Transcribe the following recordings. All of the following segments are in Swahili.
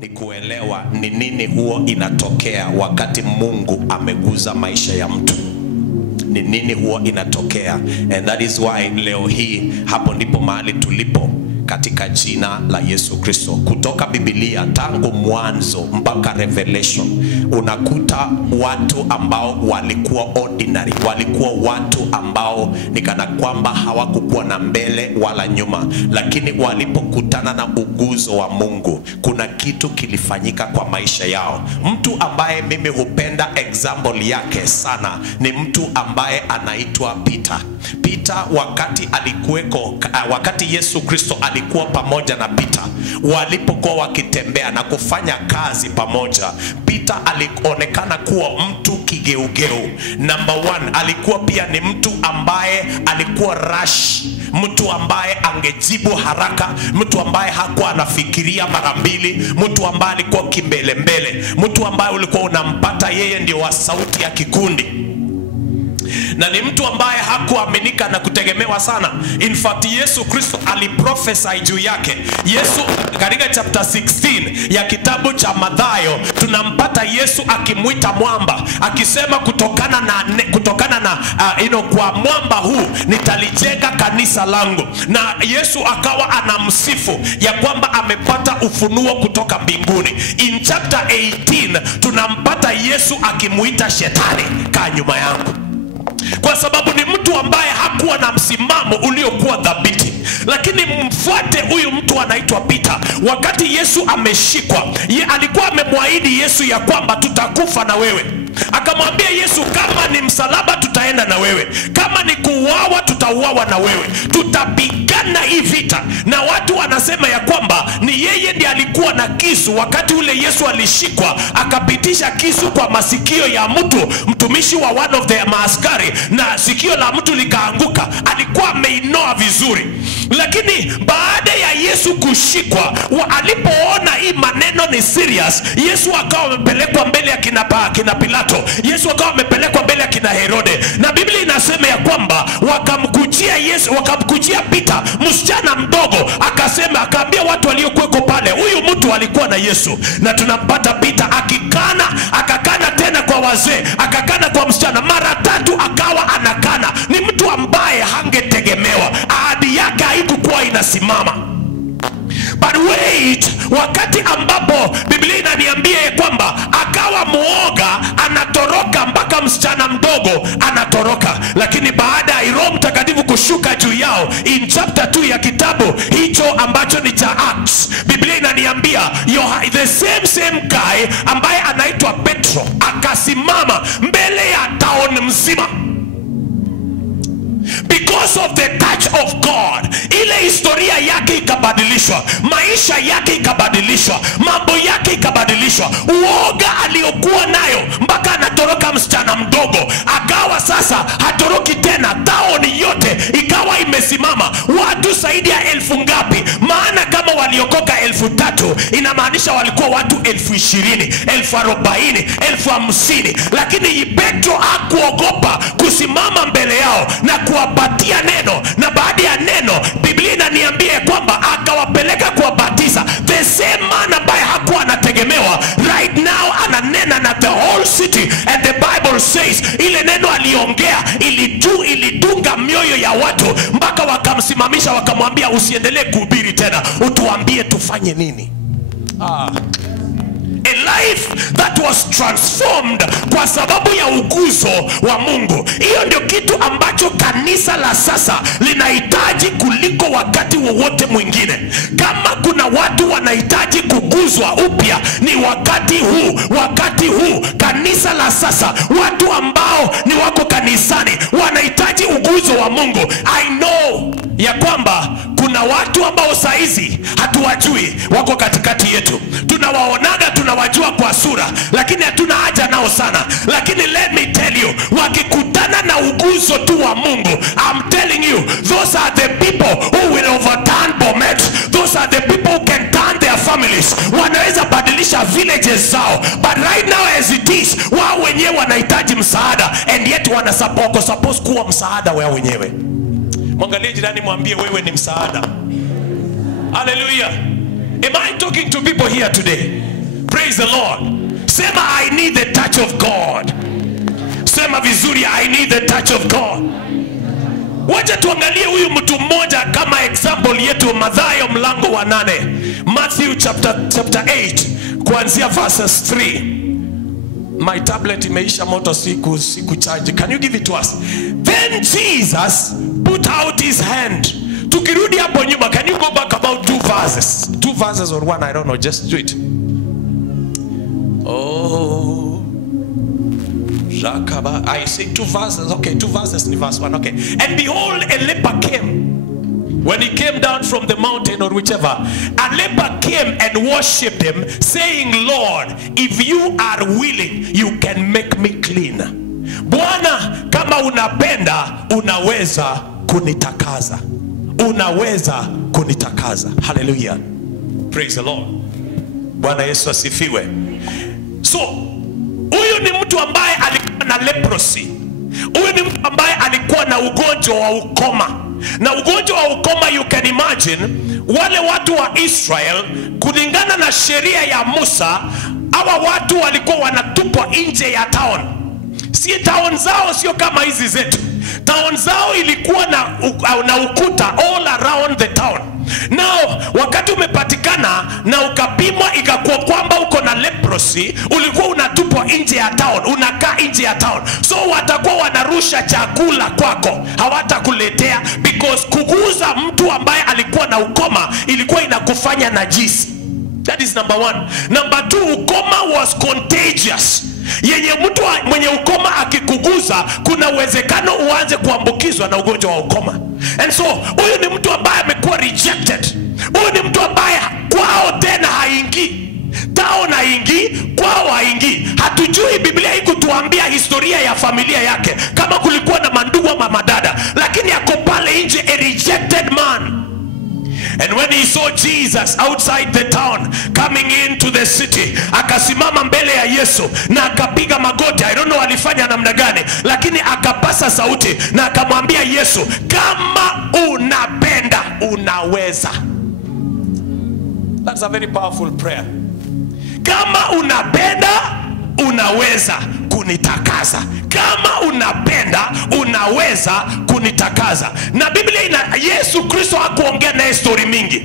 ni kuelewa ni nini huo inatokea wakati Mungu ameguza maisha ya mtu. Ni nini huo inatokea. And that is why leo hii hapo ndipo mahali tulipo katika jina la Yesu Kristo. Kutoka Biblia tangu mwanzo mpaka Revelation unakuta watu ambao walikuwa ordinary, walikuwa watu ambao ni kana kwamba hawakukuwa na mbele wala nyuma, lakini walipokutana na uguzo wa Mungu kuna kitu kilifanyika kwa maisha yao. Mtu ambaye mimi hupenda example yake sana ni mtu ambaye anaitwa Peter. Peter wakati alikuweko, wakati Yesu Kristo alikuwa pamoja na Peter, walipokuwa wakitembea na kufanya kazi pamoja, Peter alionekana kuwa mtu kigeugeu. Number one, alikuwa pia ni mtu ambaye alikuwa rush, mtu ambaye angejibu haraka, mtu ambaye hakuwa anafikiria mara mbili, mtu ambaye alikuwa kimbele mbele, mtu ambaye ulikuwa unampata yeye ndio wa sauti ya kikundi, na ni mtu ambaye hakuaminika na kutegemewa sana. In fact, Yesu Kristo aliprophesy juu yake. Yesu katika chapter 16 ya kitabu cha Mathayo tunampata Yesu akimuita mwamba, akisema kutokana na kwa mwamba huu nitalijenga kanisa langu. Na Yesu akawa anamsifu ya kwamba amepata ufunuo kutoka mbinguni. In chapter 18 tunampata Yesu akimuita shetani, kaa nyuma yangu. Kwa sababu ni mtu ambaye hakuwa na msimamo uliokuwa dhabiti. Lakini mfuate huyu mtu anaitwa Peter. Wakati Yesu ameshikwa, alikuwa amemwahidi Yesu ya kwamba tutakufa na wewe. Akamwambia Yesu, kama ni msalaba tutaenda na wewe, kama ni kuuawa tutauawa na wewe, tutapigana hii vita. Na watu wanasema ya kwamba ni yeye ndiye alikuwa na kisu. Wakati ule Yesu alishikwa, akapitisha kisu kwa masikio ya mtu, mtumishi wa one of the maaskari, na sikio la mtu likaanguka. Alikuwa ameinoa vizuri. Lakini baada ya Yesu kushikwa, alipoona hii maneno ni serious, Yesu akawa amepelekwa mbele ya kina Pilato. Yesu akawa amepelekwa mbele ya kina Herode. Na Biblia inasema ya kwamba wakamkujia Peter, msichana mdogo, akaambia watu waliokuweko pale, huyu mtu alikuwa na Yesu. Na tunampata Peter akakana tena kwa wazee, akakana kwa msichana, mara 3 akawa anakana. Ni mtu ambaye hangetegemewa, ahadi yake haikuwa inasimama. But wait, wakati ambapo Biblia inaniambia ya kwamba akawa muoga, anatoroka, mpaka msichana mdogo anatoroka. Lakini baada ya Roho Mtakatifu kushuka juu yao, in chapter 2 ya kitabu hicho ambacho ni cha Acts, Biblia inaniambia the same guy ambaye anaitwa Petro akasimama mbele ya town mzima. Because of the touch of God, ile historia yake ikabadilishwa, maisha yake ikabadilishwa, mambo yake ikabadilishwa. Uoga aliokuwa nayo mpaka anatoroka msichana mdogo, akawa sasa hatoroki tena. Taoni yote ikawa imesimama. Watu zaidi ya 1000 ngapi? Maana kama waliokoka 3000 inamaanisha walikuwa watu 20,000, 40,000, 50,000. Lakini Petro hakuogopa kusimama mbele yao na kuwapatia neno. Na baada ya neno, Biblia inaniambia kwamba akawapeleka kuwabatiza. The same man ambaye hakuwa anategemewa, right now ananena na the whole city. And the Bible says ile neno aliongea ilidunga mioyo ya watu, mpaka wakamsimamisha, wakamwambia usiendelee kuhubiri tena, utuambie tufanye nini. A life that was transformed kwa sababu ya uguzo wa Mungu. Hiyo ndio kitu ambacho kanisa la sasa linahitaji kuliko wakati wowote mwingine. Kama kuna watu wanahitaji kuguzwa upya, ni wakati huu kanisa la sasa, watu ambao ni wako kanisani wanahitaji uguzo wa Mungu. I know ya kwamba kuna watu ambao saizi hatuwajui wako katikati yetu. Tunawaonaga, tunawajua kwa sura, lakini hatuna haja nao sana. Lakini let me tell you, wakikutana na uguzo tu wa Mungu, I'm telling you, those are the people who will overturn Bomet. Those are the people who can turn their families. Wanaweza badilisha villages zao. But right now as it is, wao wenyewe wanahitaji msaada, and yet supposed kuwa msaada wao wenyewe. Mwangalie jirani, mwambie wewe ni msaada. Hallelujah. Am I talking to people here today? Praise the Lord. Sema, I need the touch of God. Sema vizuri, I need the touch of God. Wacha tuangalie huyu mtu mmoja kama example yetu. Mathayo mlango wa 8. Matthew chapter 8 kuanzia verses 3. My tablet imeisha moto, siku charge. Can you give it to us? Then Jesus put out his hand. Tukirudi hapo nyuma, can you go back about 2 verses? 2 verses or 1, I don't know, just do it. Oh, I say 2 verses. Okay, 2 verses in verse 1. Okay. And behold, a leper came. When he came down from the mountain or whichever, a leper came and worshipped him, saying, Lord, if you are willing, you can make me clean. Bwana, kama unapenda, unaweza kunitakaza. Unaweza kunitakaza. Hallelujah. Praise the Lord. Bwana Yesu asifiwe. So, huyu ni mtu ambaye alikuwa na leprosy. Huyu ni mtu ambaye alikuwa na ugonjwa wa ukoma. Na ugonjwa wa ukoma, you can imagine, wale watu wa Israel, kulingana na sheria ya Musa, hawa watu walikuwa wanatupwa nje ya town. Si town zao sio kama hizi zetu. Town zao ilikuwa na ukuta all around the town. Now, wakati umepatikana na ukapimwa ikakuwa kwamba uko na leprosy, ulikuwa unatupwa nje ya town, unakaa nje ya town. So watakuwa wanarusha chakula kwako, hawatakuletea, because kuguza mtu ambaye alikuwa na ukoma ilikuwa inakufanya najisi. That is number 1. Number 2, ukoma was contagious. Yenye mtu mwenye ukoma akikuguza, kuna uwezekano uanze kuambukizwa na ugonjwa wa ukoma. And so, huyu ni mtu ambaye amekuwa rejected. Huyu ni mtu ambaye kwao tena haingii. Tao na haingii, kwao haingii. Hatujui, Biblia haikutuambia historia ya familia yake, kama kulikuwa na mandugu ama madada, lakini ako pale nje, a rejected man. And when he saw Jesus outside the town coming into the city, akasimama mbele ya Yesu na akapiga magoti. I don't know alifanya namna gani, lakini akapasa sauti na akamwambia Yesu, kama unapenda unaweza. That's a very powerful prayer. Kama unapenda unaweza kunitakaza. Kama unapenda unaweza kunitakaza. Na Biblia Yesu Kristo hakuongea na story mingi.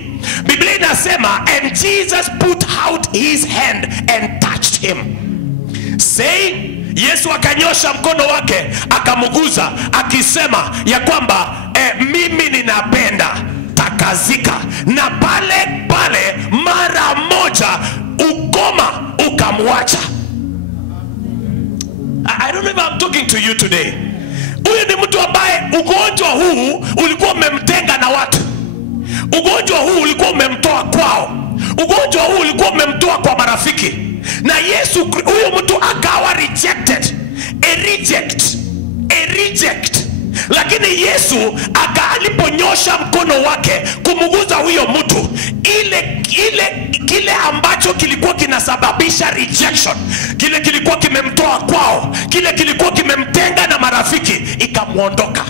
Biblia inasema, and Jesus put out his hand and touched him, saying, Yesu akanyosha mkono wake akamuguza, akisema ya kwamba mimi ninapenda, takazika. Na pale pale mara moja ukoma ukamwacha. I don't know if I'm talking to you today. Huyu ni mtu ambaye ugonjwa huu ulikuwa umemtenga na watu. Ugonjwa huu ulikuwa umemtoa kwao. Ugonjwa huu ulikuwa umemtoa kwa marafiki. Na Yesu, huyu mtu akawa rejected. A reject. Lakini Yesu aliponyosha mkono wake kumuguza huyo mtu, kile ambacho kilikuwa kinasababisha rejection, kile kilikuwa kimemtoa kwao, kile kilikuwa kimemtenga na marafiki, ikamuondoka.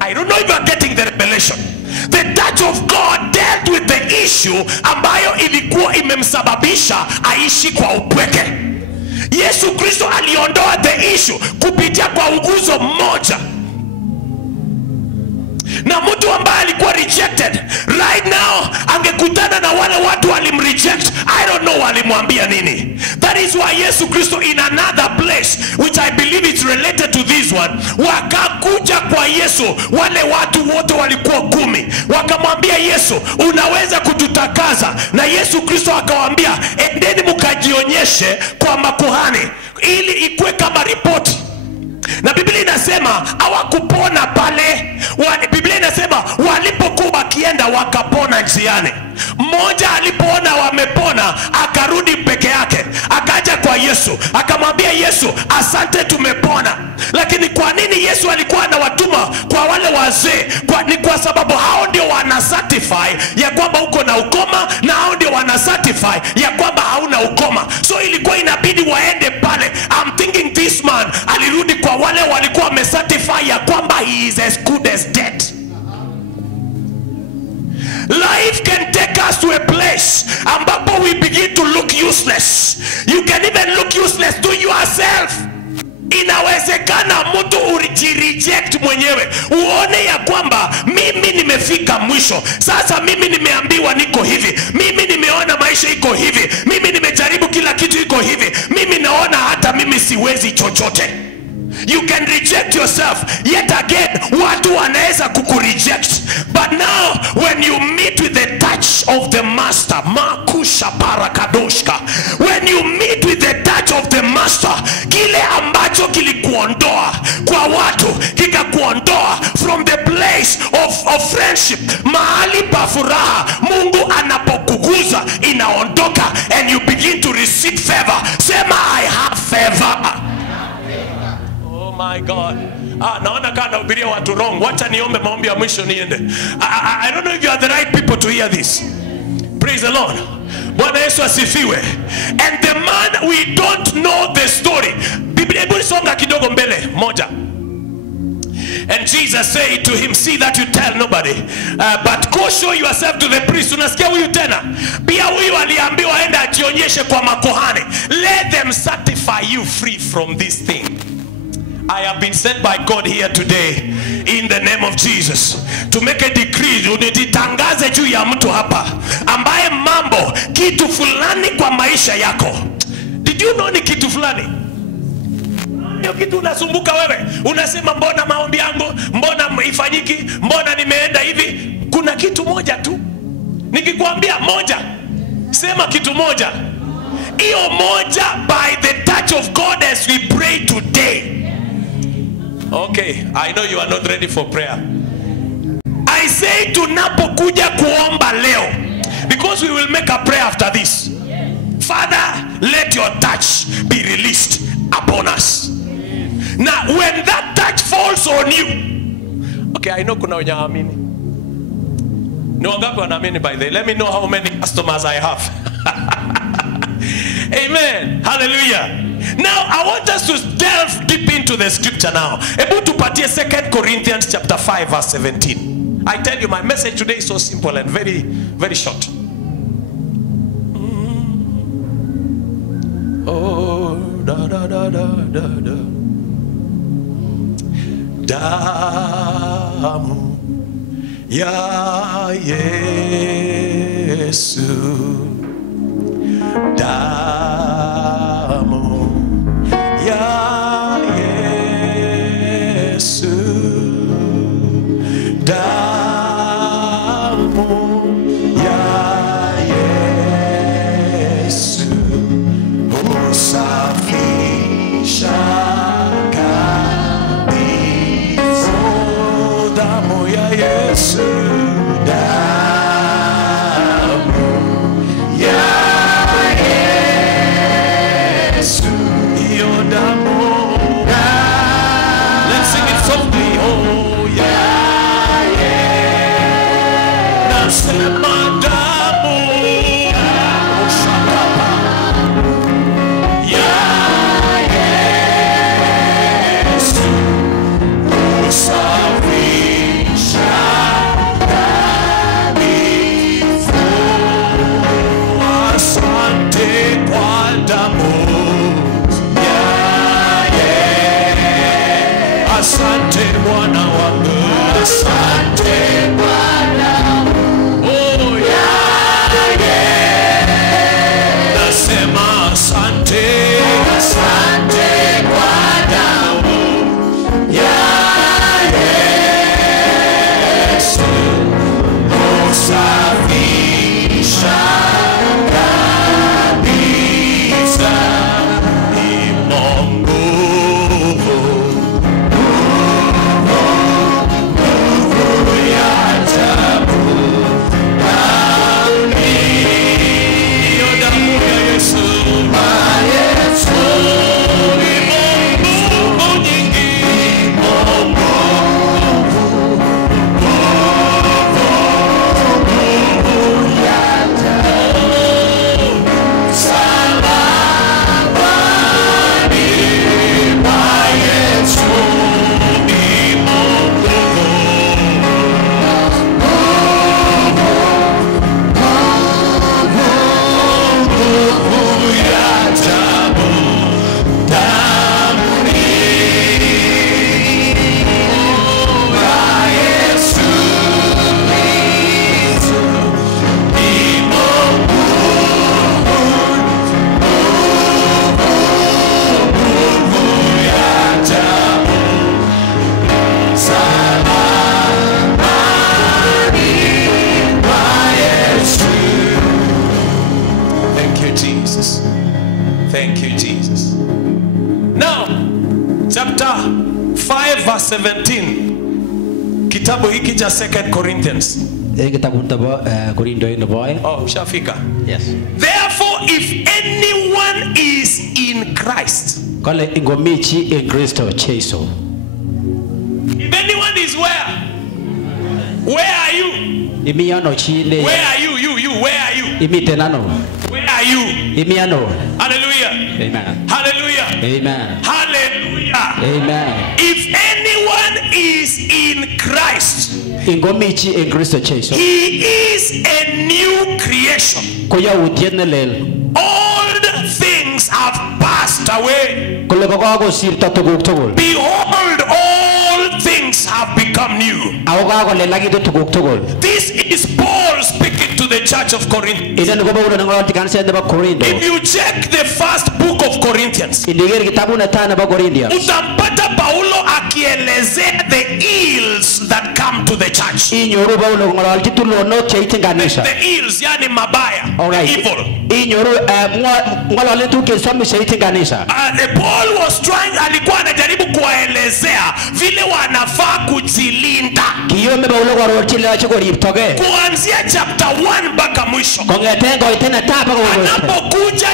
I don't know if you are getting the revelation. The touch of God dealt with the issue ambayo ilikuwa imemsababisha aishi kwa upweke. Yesu Kristo aliondoa the issue kupitia kwa uguzo mmoja. Na mtu ambaye alikuwa rejected right now angekutana na wale watu walimreject, I don't know walimwambia nini. That is why Yesu Kristo in another place, which I believe is related to this one, wakakuja kwa Yesu wale watu wote walikuwa 10, wakamwambia Yesu, unaweza kututakaza? Na Yesu Kristo akawaambia, endeni mkajionyeshe kwa makuhani ili ikue kama ripoti. Na Biblia inasema hawakupona pale. Biblia inasema walipokuwa wakienda wakapona njiani. Mmoja alipoona wamepona akarudi peke yake, akaja kwa Yesu akamwambia Yesu, asante tumepona. Lakini kwa nini Yesu alikuwa anawatuma kwa wale wazee? Ni kwa sababu hao ndio wana certify ya kwamba uko na ukoma, na hao ndio wana certify ya kwamba hauna ukoma. So ilikuwa inabidi waende pale. I'm thinking this man alirudi kwa wale walikuwa wamecertify ya kwamba he is as good as dead. Life can take us to a place ambapo we begin to look useless. You can even look useless to yourself. Inawezekana mtu ujireject mwenyewe, uone ya kwamba mimi nimefika mwisho. Sasa mimi nimeambiwa niko hivi, mimi nimeona maisha iko hivi, mimi nimejaribu kila kitu iko hivi, mimi naona hata mimi siwezi chochote. You can reject yourself. Yet again, watu wanaweza kukureject. But now, when you meet with the touch of the master, makusha parakadoshka, when you meet with the touch of the master, kile ambacho kilikuondoa kwa watu, kikakuondoa from the place of friendship, mahali pa furaha, Mungu anapokuguza inaondoka, and you begin to receive favor. Sema, I have favor. My God. Naona kana ubiria watu wrong. Wacha niombe maombi ya mwisho niende. I don't know if you are the right people to hear this. Praise the Lord. Bwana Yesu asifiwe. And the man, we don't know the story. Biblia hebu songa kidogo mbele moja. And Jesus said to him, see that you tell nobody, but go show yourself to the priest. Unasikia huyu tena? Pia huyu aliambiwa enda ajionyeshe kwa makuhani. Let them certify you free from this thing. I have been sent by God here today in the name of Jesus to make a decree. Unitangaze juu ya mtu hapa ambaye mambo kitu fulani kwa maisha yako. Did you know ni kitu fulani? Hiyo kitu unasumbuka wewe. Unasema mbona maombi yangu, mbona ifanyiki, mbona nimeenda hivi. Kuna kitu moja tu. Nikikwambia moja, sema kitu moja. Hiyo moja, by the touch of God as we pray today. Okay, I know you are not ready for prayer. I say tunapokuja kuomba leo, because we will make a prayer after this. Father, let your touch be released upon us. Now, when that touch falls on you, okay, I know kuna wenye amini. Ni wangapi wanaamini by the way? Let me know how many customers I have. Amen. Hallelujah. Now I want us to delve deep into the scripture now. Able to party 2 Corinthians chapter 5 verse 17. I tell you, my message today is so simple and very, very short. Oh, da da da da da da. Damu ya Yesu. Damu ya Yesu, damu ya Yesu, husafisha kabisa. Oh, damu ya Yesu, damu ya Yesu, iyo damu. Let's sing it softly. Oh yeah, yeah. Nasema damu ushakapa ya Yesu, usafisha kabisa. Asante kwa damu. Asante Bwana wangu, asante Bwana. Oh yeah, yeah. Nasema asante, asante Bwana. Yeah, Yesu, usafisha kabisa. Ni Mungu ya Kitabu hiki cha 2 Corinthians. Kitabu nabo Korinto nabo. Oh, ushafika. Yes. Therefore if anyone is in Christ. Kale ingomichi in Kristo Yesu. If anyone is where? Where are you? Imiano chinde. Where are you? Where are you? Imitenano. Where are you? Imiano. Hallelujah. Amen. Hallelujah. Amen. Hallelujah. Amen. If anyone is in Christ, ingomichi in Kristo Yesu. he is a new creation. Koya utienelel. Old things have passed away. Behold, all things have become new. This is Paul speaking to the church of Corinth. If you check the first book of Corinthians, utampata Paulo akielezea the ills that come to the church. The ills, yani mabaya, evil. Paul was trying, alikuwa anajaribu kuwaelezea vile wanafaa kujilinda. Kuanzia chapter 1 mpaka mwisho. Anapokuja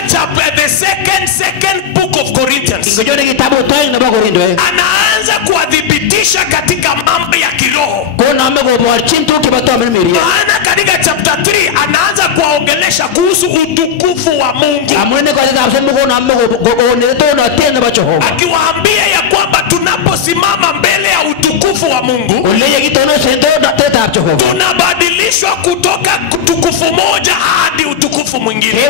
the second book of Corinthians, anaanza kuadhibitisha katika mambo ya kiroho. Maana katika chapter 3 anaanza kuwaongelesha kuhusu utukufu wa Mungu, akiwaambia ya kwamba tunaposimama mbele ya utukufu wa Mungu tunabadilishwa kutoka utukufu moja hadi utukufu mwingine.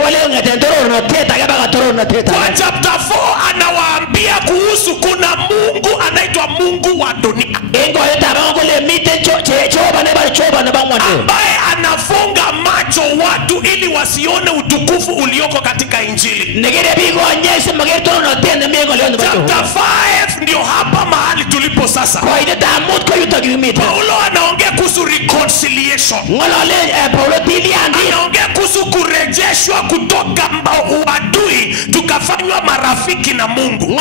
Kwa chapter 4 anawaambia kuhusu kuna Mungu anaitwa Mungu wa dunia, ambaye anafunga macho watu ili wasione utukufu ulioko katika Injili. Chapter 5 ndio hapa mahali tulipo sasa. Paulo anaongea kuhusu reconciliation. Anaongea kuhusu kurejeshwa kutoka uadui tukafanywa marafiki na Mungu.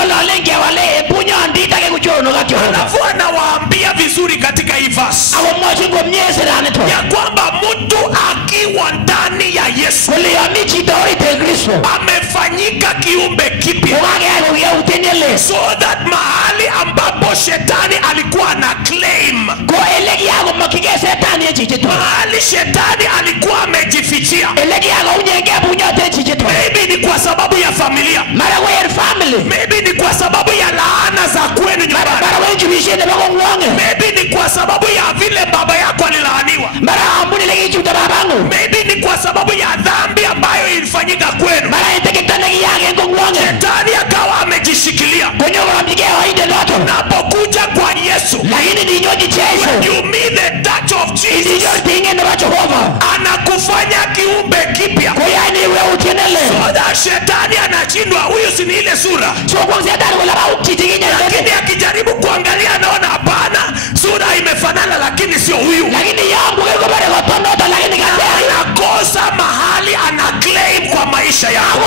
Alafu anawaambia vizuri katika hii verse ya kwamba mtu akiwa ndani ya Yesu amefanyika kiumbe kipya, so that mahali ambapo shetani alikuwa na claim, mahali shetani alikuwa amejifichia, maybe ni kwa sababu ya familia, maybe ni kwa sababu ya laana za kwenu nyumbani, maybe ni kwa sababu ya vile baba yako alilaaniwa, maybe ni kwa sababu ya dhambi ambayo ilifanyika kwenu. Shetani akawa amejishikilia. Unapokuja kwa Yesu, when you meet the touch of Jesus, anakufanya kiumbe kipya. So that shetani anashindwa, huyu si ni ile sura. Lakini akijaribu kuangalia anaona hapana, sura imefanana lakini sio huyu. Anakosa mahali ana claim kwa maisha yako.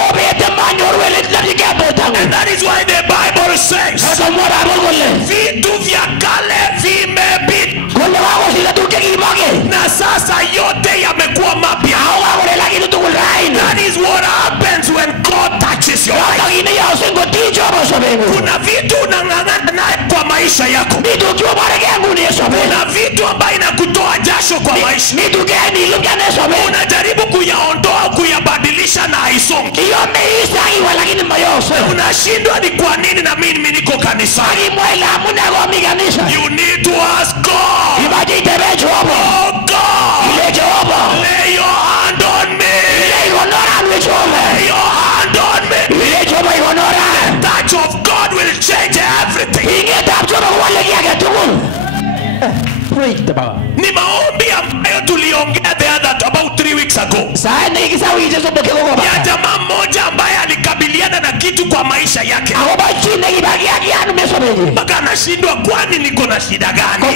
And that is why the Bible says, vitu vya kale vimepita na sasa yote yamekuwa mapya. That is what happens when God touches your life. Kuna vitu unang'ang'ana naye kwa maisha yako. Kuna vitu ambayo inakutoa jasho kwa maisha. Unajaribu kuyaondoa, kuyabadilisha na haisongi. Unashindwa ni kwa nini na mimi niko kanisani. You need to ask God. Oh God, lay your hand on me. Lay your hand on me. The touch of God will change everything. Ni maombi ambayo tuliongea about 3 weeks ago. Ya jamaa mmoja ambaye alikabiliana na kitu kwa maisha yake, mpaka anashindwa kwani niko na shida gani?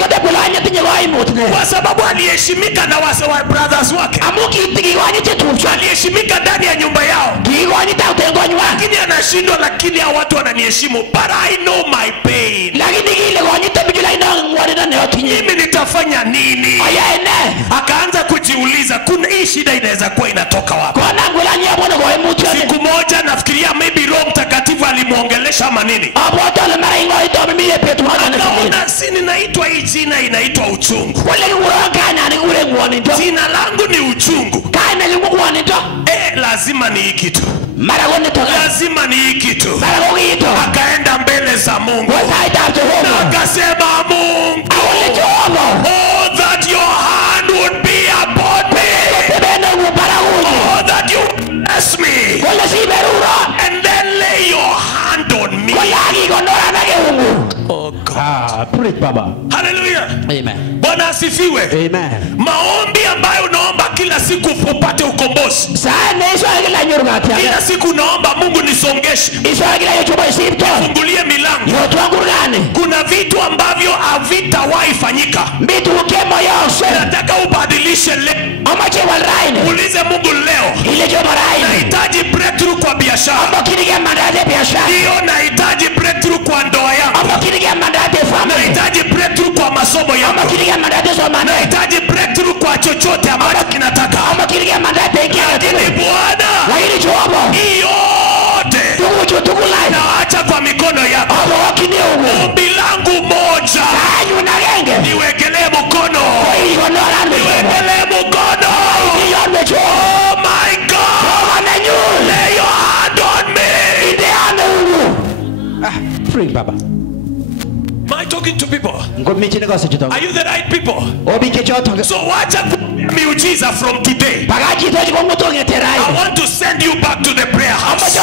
Kwa sababu aliheshimika na wa brothers wake, aliheshimika ndani ya nyumba yao, lakini anashindwa, lakini hao watu wananiheshimu, but I know my pain. Mimi unafanya nini? Akaanza kujiuliza, kuna hii shida inaweza kuwa inatoka wapi? Siku moja nafikiria maybe Roho Mtakatifu alimuongelesha ama nini. Akaona si ninaitwa hii jina inaitwa uchungu. Jina langu ni uchungu. Lazima ni hii kitu. Lazima ni hii kitu. Akaenda mbele za Mungu. Na akasema, Mungu, oh, that your hand would be upon me. Oh, that you bless me. And then lay your hand on me. Oh God. Preach Baba. Hallelujah. Amen. Bwana asifiwe. Amen. Maombi ambayo unaomba kila siku upate ukombozi. Kila siku unaomba Mungu nisongeshe. Fungulie milango. Kuna vitu ambavyo havitawahi fanyika. Nataka ubadilishe leo. Ulize Mungu leo. Nahitaji breakthrough kwa biashara. Ndio, nahitaji breakthrough kwa ndoa yangu. Nahitaji breakthrough kwa masomo yangu. Nahitaji breakthrough kwa chochote ambacho kinataka. Lakini Bwana, yote naacha kwa mikono yako. Ombi langu moja, niwekelee mkono. Niwekelee mkono. Oh my God, lay your hand on me. Free Baba. Am I talking to people? Are you the right people? So wacha miujiza from today. I want to send you back to the prayer house.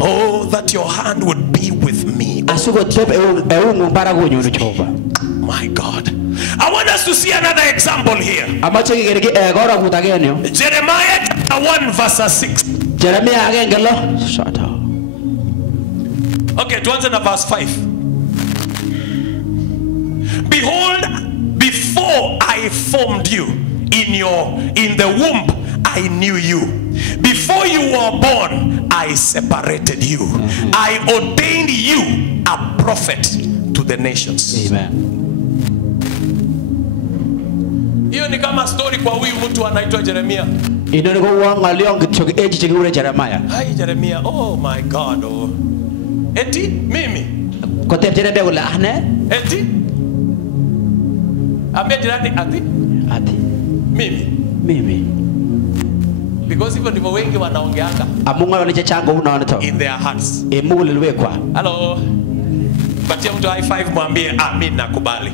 Oh, that your hand would be with me. My God. I want us to see another example here. Jeremiah chapter 1 verse 6. Okay, tuanze na verse 5. Behold, before I formed you in the womb, I knew you. Before you were born, I separated you. I ordained you a prophet to the nations. Amen. Hiyo ni kama story kwa huyu mtu anaitwa Jeremia. Hai Jeremia, oh my God, oh. Eti mimi. Eti ambia jirani ati mimi. Because even ndivyo wengi wanaongeanga in their hearts. Hello. Patia mtu high five, mwambie mimi nakubali.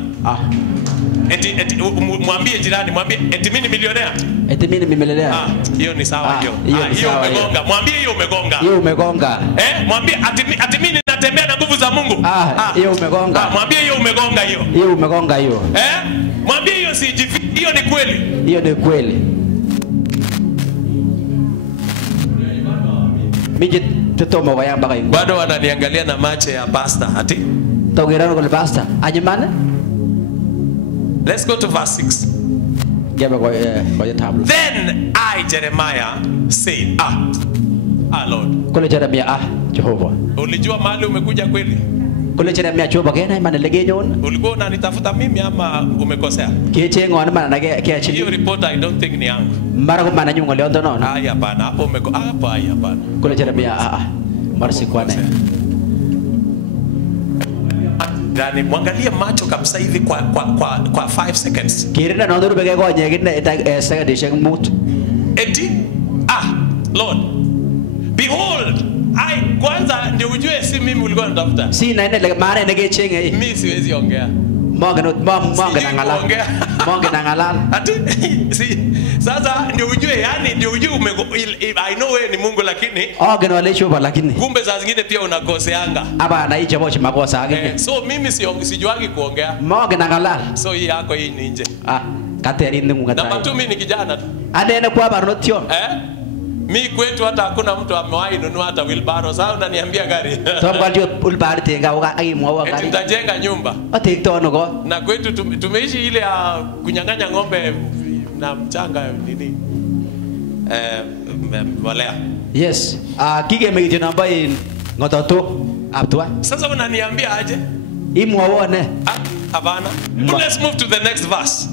Eti mwambie jirani, mwambie eti mimi ni milionea. Hiyo ni sawa hiyo. Hiyo umegonga. Mwambie hiyo umegonga. Mwambie ati mimi ninatembea na nguvu za Mungu. Hiyo umegonga. Mwambie hiyo umegonga hiyo. Hiyo umegonga hiyo. Mwambie hiyo si hiyo ni kweli. Hiyo ni kweli. Mimi tutomo waya mpaka ingo. Bado wananiangalia na macho ya pastor ati. Togera kwa pastor. Anyemane? Let's go to verse 6. Then I, Jeremiah, said, Lord. Kule Jeremia, Jehovah. Ulijua mahali umekuja kweli? Kule Jeremia Jehovah kena imani legenyon. Ulikuwa unanitafuta mimi ama umekosea? Kiechengo ana mana nage kiachi. Hiyo report I don't think ni yangu. Mara kwa mana nyungo leo ndono. Hapana, hapo hapana. Kule Jeremia mara sikwane. Ndani mwangalie macho kabisa hivi kwa 5 seconds. Kirina na nduru bege kwa nyegine second shek mut. Eti Lord, behold, kwanza ndio ujue si mimi ulikuwa unatafuta. Si naende maana nege chenge hii. Mimi siwezi ongea. Monge na ngala. Ati si sasa ndio ujue, yani ndio ujue I know wewe ni Mungu lakini oge no lecho lakini kumbe saa zingine pia unakoseanga. Aba na hicho bochi makosa yake. So mimi sijuagi kuongea. Monge na ngala. So hii yako hii ni nje. Kateri ndi munga tai. Namba 2 mimi ni kijana tu. Adene kwa barotio. Mimi kwetu hata hakuna mtu amewahi nunua hata wheelbarrow. Sasa unaniambia gari. Toka ndio wheelbarrow tenga uga agimwa gari. Tutajenga nyumba. Atiktono go. Na kwetu tumeishi ile ya kunyang'anya ng'ombe na mchanga nini? Walea. Yes. Kige megi namba in ngototo aptua. Sasa unaniambia aje? Imwawone. Havana. But let's move to the next verse.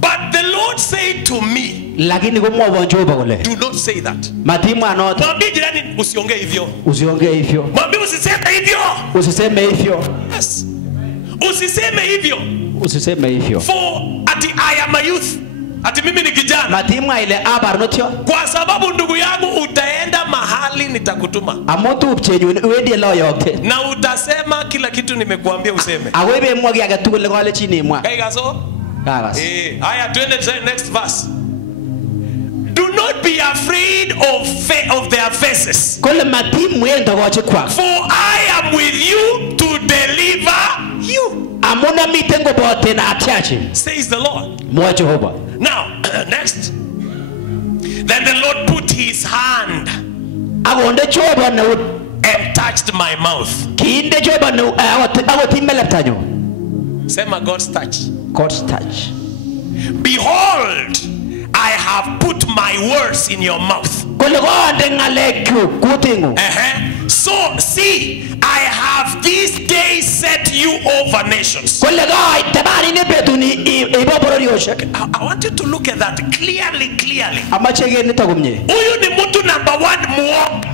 But the Lord said to me, Lakini kumwomba Jehova kule. do not say that. Matima anota. Mwambie jirani usiongee hivyo. Usiongee hivyo. Mwambie usiseme hivyo. Usiseme hivyo. Yes. Usiseme hivyo. Usiseme hivyo. For ati I am a youth. Ati mimi ni kijana. Matima ile abarnotio. Kwa sababu ndugu yangu utaenda mahali nitakutuma. Amotu upchenyu wedi lo yokte. Na utasema kila kitu nimekuambia useme. Awebe mwagi agatugule kole chini mwa. Kaigaso? Kagas. Haya twende next verse. Do not be afraid of their faces. Kole matimu endo goche kwa. For I am with you to deliver you. Amuna mitengo bote na atiachi. Says the Lord. Mwa Jehova. Now, next. Then the Lord put his hand Agonde Jehova na and touched my mouth. kinde Jehova na agotimele tanyo. Sema God's touch. God's touch. Behold, I have put my words in your mouth. Kole gonde ngaleku kutingu. So see, I have this day set you over nations. Kole gai tabani ne betuni iboboro yoshek. I want you to look at that clearly. Amachege nitagumye. Huyu ni mtu number 1 muoga.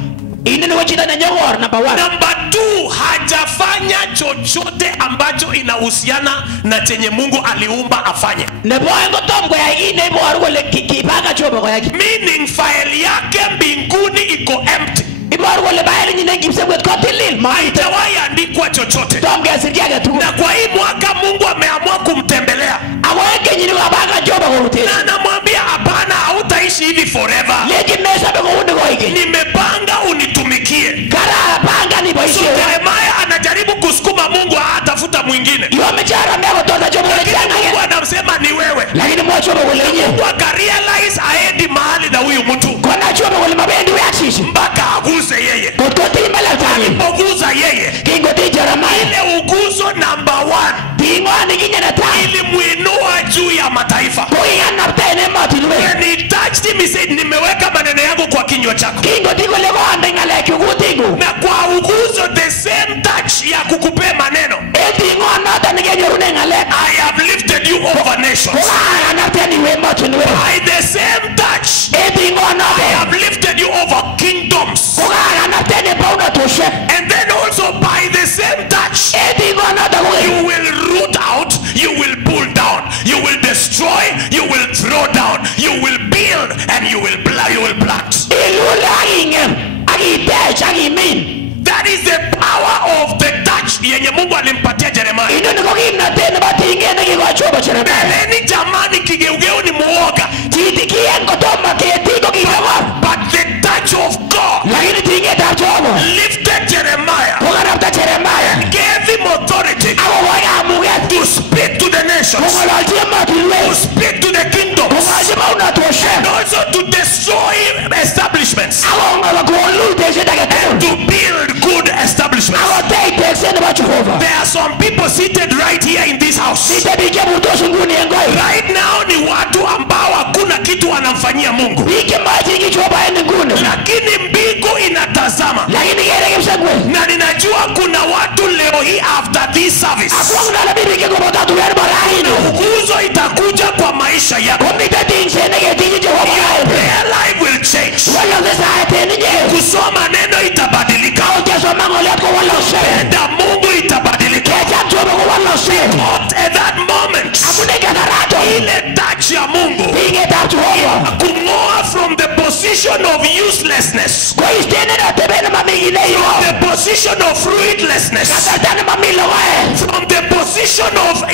Ini ni wachida na nyongor number 1. Number 2, hajafanya chochote ambacho inahusiana na chenye Mungu aliumba afanye. Ne boengo tomgo ya ine boru kole kipanga chobo kwa yaki. Meaning file yake mbinguni iko empty. Iboru kole baeli nyine gipse kwet kotilil. Haijawahi andikwa chochote. Tomge asiriage tu. Na kwa hii mwaka Mungu ameamua kumtembelea. Aweke nyine wabanga chobo kwa utesi. Na anamwambia hapana, hautaishi hivi forever. Leji mesa beko unde kwa hiki. Nimepanga unitumikie. Kara panga ni boishi. So Jeremiah anajaribu kusukuma Mungu atafuta mwingine. Iwa mechara mbego toza chobo kule changa. Mungu anamsema ni wewe. Lakini mwa chobo kule nye. Mungu akarealize aendi mahali na huyu mtu. Kona chobo kule mabendi weakshishi. Mpaka aguze yeye. Kototi mbele tani. Poguza yeye. Kingo di Jeremiah. Ile uguzo number 1. Tingwani kinye na tani. Ilimuinua juu ya mataifa. Kuinga naptene matiluwe. When he touched him, he said, nimeweka maneno yangu kwa kinywa chako. Kingo tigo lego ande ngaleki kutingu. Na kwa uguzo the same touch ya kukupe maneno. Etingo anata nigenyorune ngaleki. I have lifted you over nations. Kuinga naptene we matiluwe. By the same touch, Etingo I anata. have lifted you over kingdoms. Kuinga naptene pauna toshe. And then also by the same touch, Etingo anata you kuinga. will root out, you will pull down, you will destroy, you will throw down, you will build, and you will plant. Ilule agingem. Agitech agimin. That is the power of the touch yenye Mungu alimpatia Jeremiah. Ino niko kina tena batinge niki kwa chobo Jeremiah. Beleni jamani kigeugeu ni muoga. Chiti kiengo toma kietiko kiengo. But the touch of God Lakini tinge ta chobo. lifted Jeremiah, Kuinga napta Jeremiah. gave him authority Awo waya amuge. to speak to the nations, Kuinga lajia to matiluwe. speak to the kingdoms, Kuinga jima unatoshe. and also to destroy establishments, Awo ngala kuolu teshe taketu. to build good establishments. Awo tei tekse ne ba Jehova. There are some people seated right here in this house. Nitebike butoshi nguni engoi. Right now ni watu ambao hakuna kitu wanamfanyia Mungu. Ike maji ingi choba ende nguni. Lakini mbingu inatazama. Lakini kere kimsegwe. Na ninajua kuna watu leo hii after this service. Akuangu nala bibi kiko botatu yari barahino. Uguzo itakuja kwa maisha yako. Komite tingse nege tingi Jehova Your rahino. prayer life will change. Wala kesa hate nije. Kusoma neno itabadilika. Kao jeso mango liatko wala ose. Na Mungu itabadilika. Kecha chobo ko wala ose. But at that moment, Amuneke karato. ile touch ya Mungu Tinge ta Jehova. kung'oa from the position of uselessness, Kwa istene na tebene mamigine yo. the position of fruitlessness, Katatane mamilo wae. from the position of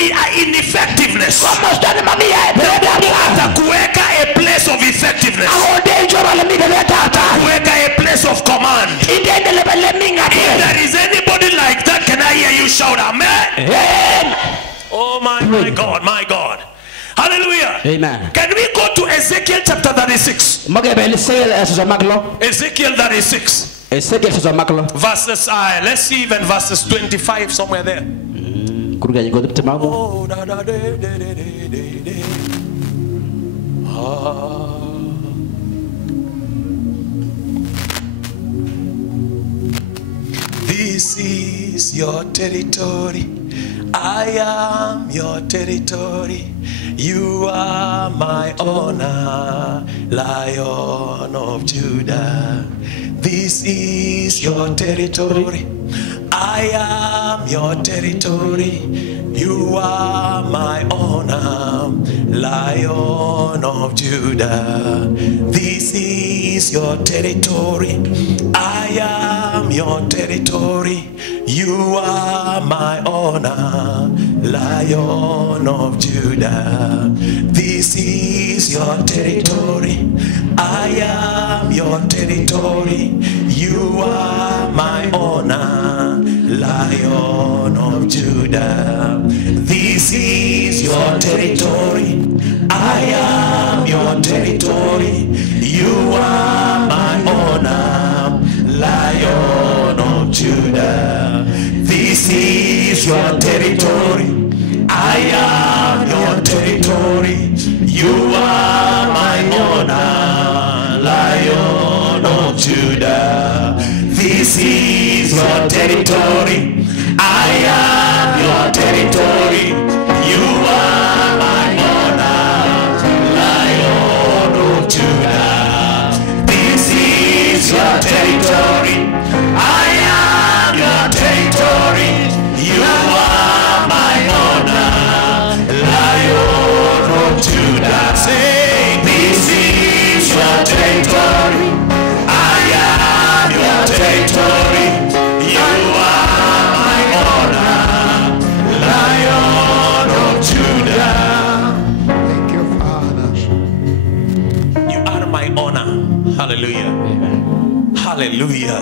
ineffectiveness. Kwa mostane mamia ebebe Mungu ata. atakuweka a place of effectiveness, Awo de choba le mide le tata. kuweka a place of command. Indende le minga If te. there is anybody like that, can I hear you shout amen? Amen. Oh my God, my God. Hallelujah. Amen. Can we go to Ezekiel chapter 36? Magebe Ezekiel esuza maklo. Ezekiel 36 Ezekiel esuza maklo. verses, let's see even verses 25 somewhere there. Kuruga nyingo dipte mamu. Oh, da, da, de, de, de, de, de, de. This is your territory I am your territory. You are my honor, Lion of Judah. This is your territory. I am your territory. You are my honor, Lion of Judah. This is your territory. I am your territory. You are my honor, Lion of Judah. This is your territory. I am your territory. You are my honor, Lion of Judah. This is your territory. I am your territory. You are my honor, Lion of Judah. This is your territory. I am your territory. You are my honor, Lion of Judah. This is your territory. I am your territory. You are my honor, Lion of Judah. This is your territory. I am your territory. You are my honor, Lion of Judah. Say, this is your territory. I am your territory. You are my honor, Lion of Judah. Thank you, Father. You are my honor. Hallelujah. Amen. Hallelujah.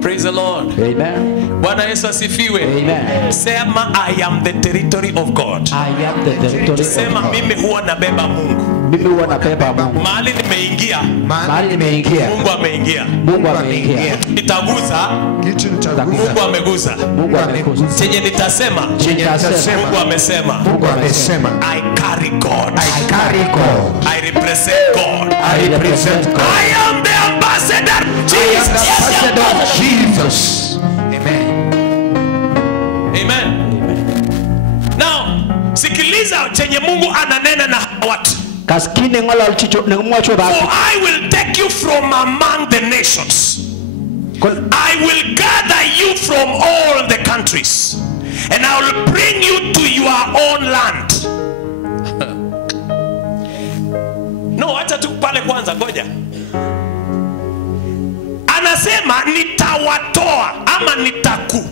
Praise the Lord. Amen. Bwana Yesu asifiwe. Amen. Sema, I am the territory of God. I am the territory Sema, of God. mimi huwa nabeba Mungu. Mimi huwa nabeba Mungu. Mahali nimeingia, Mahali nimeingia, Mungu ameingia. Mungu ameingia. Nitaguza, Kitu nitaguza. Mungu ameguza. Mungu amekuza. Chenye nitasema, Chenye nasema, Mungu amesema. Mungu amesema. I carry God. I carry God. I represent God. I represent God. I am the ambassador. I am the Jesus. ambassador of Jesus. Amen. Amen. Now, sikiliza chenye Mungu ananena na watu. kaskine ngolol chicho ngomwacho For ba. I will take you from among the nations. I will gather you from all the countries, and I will bring you to your own land. No, acha tu pale kwanza, ngoja. Anasema nitawatoa ama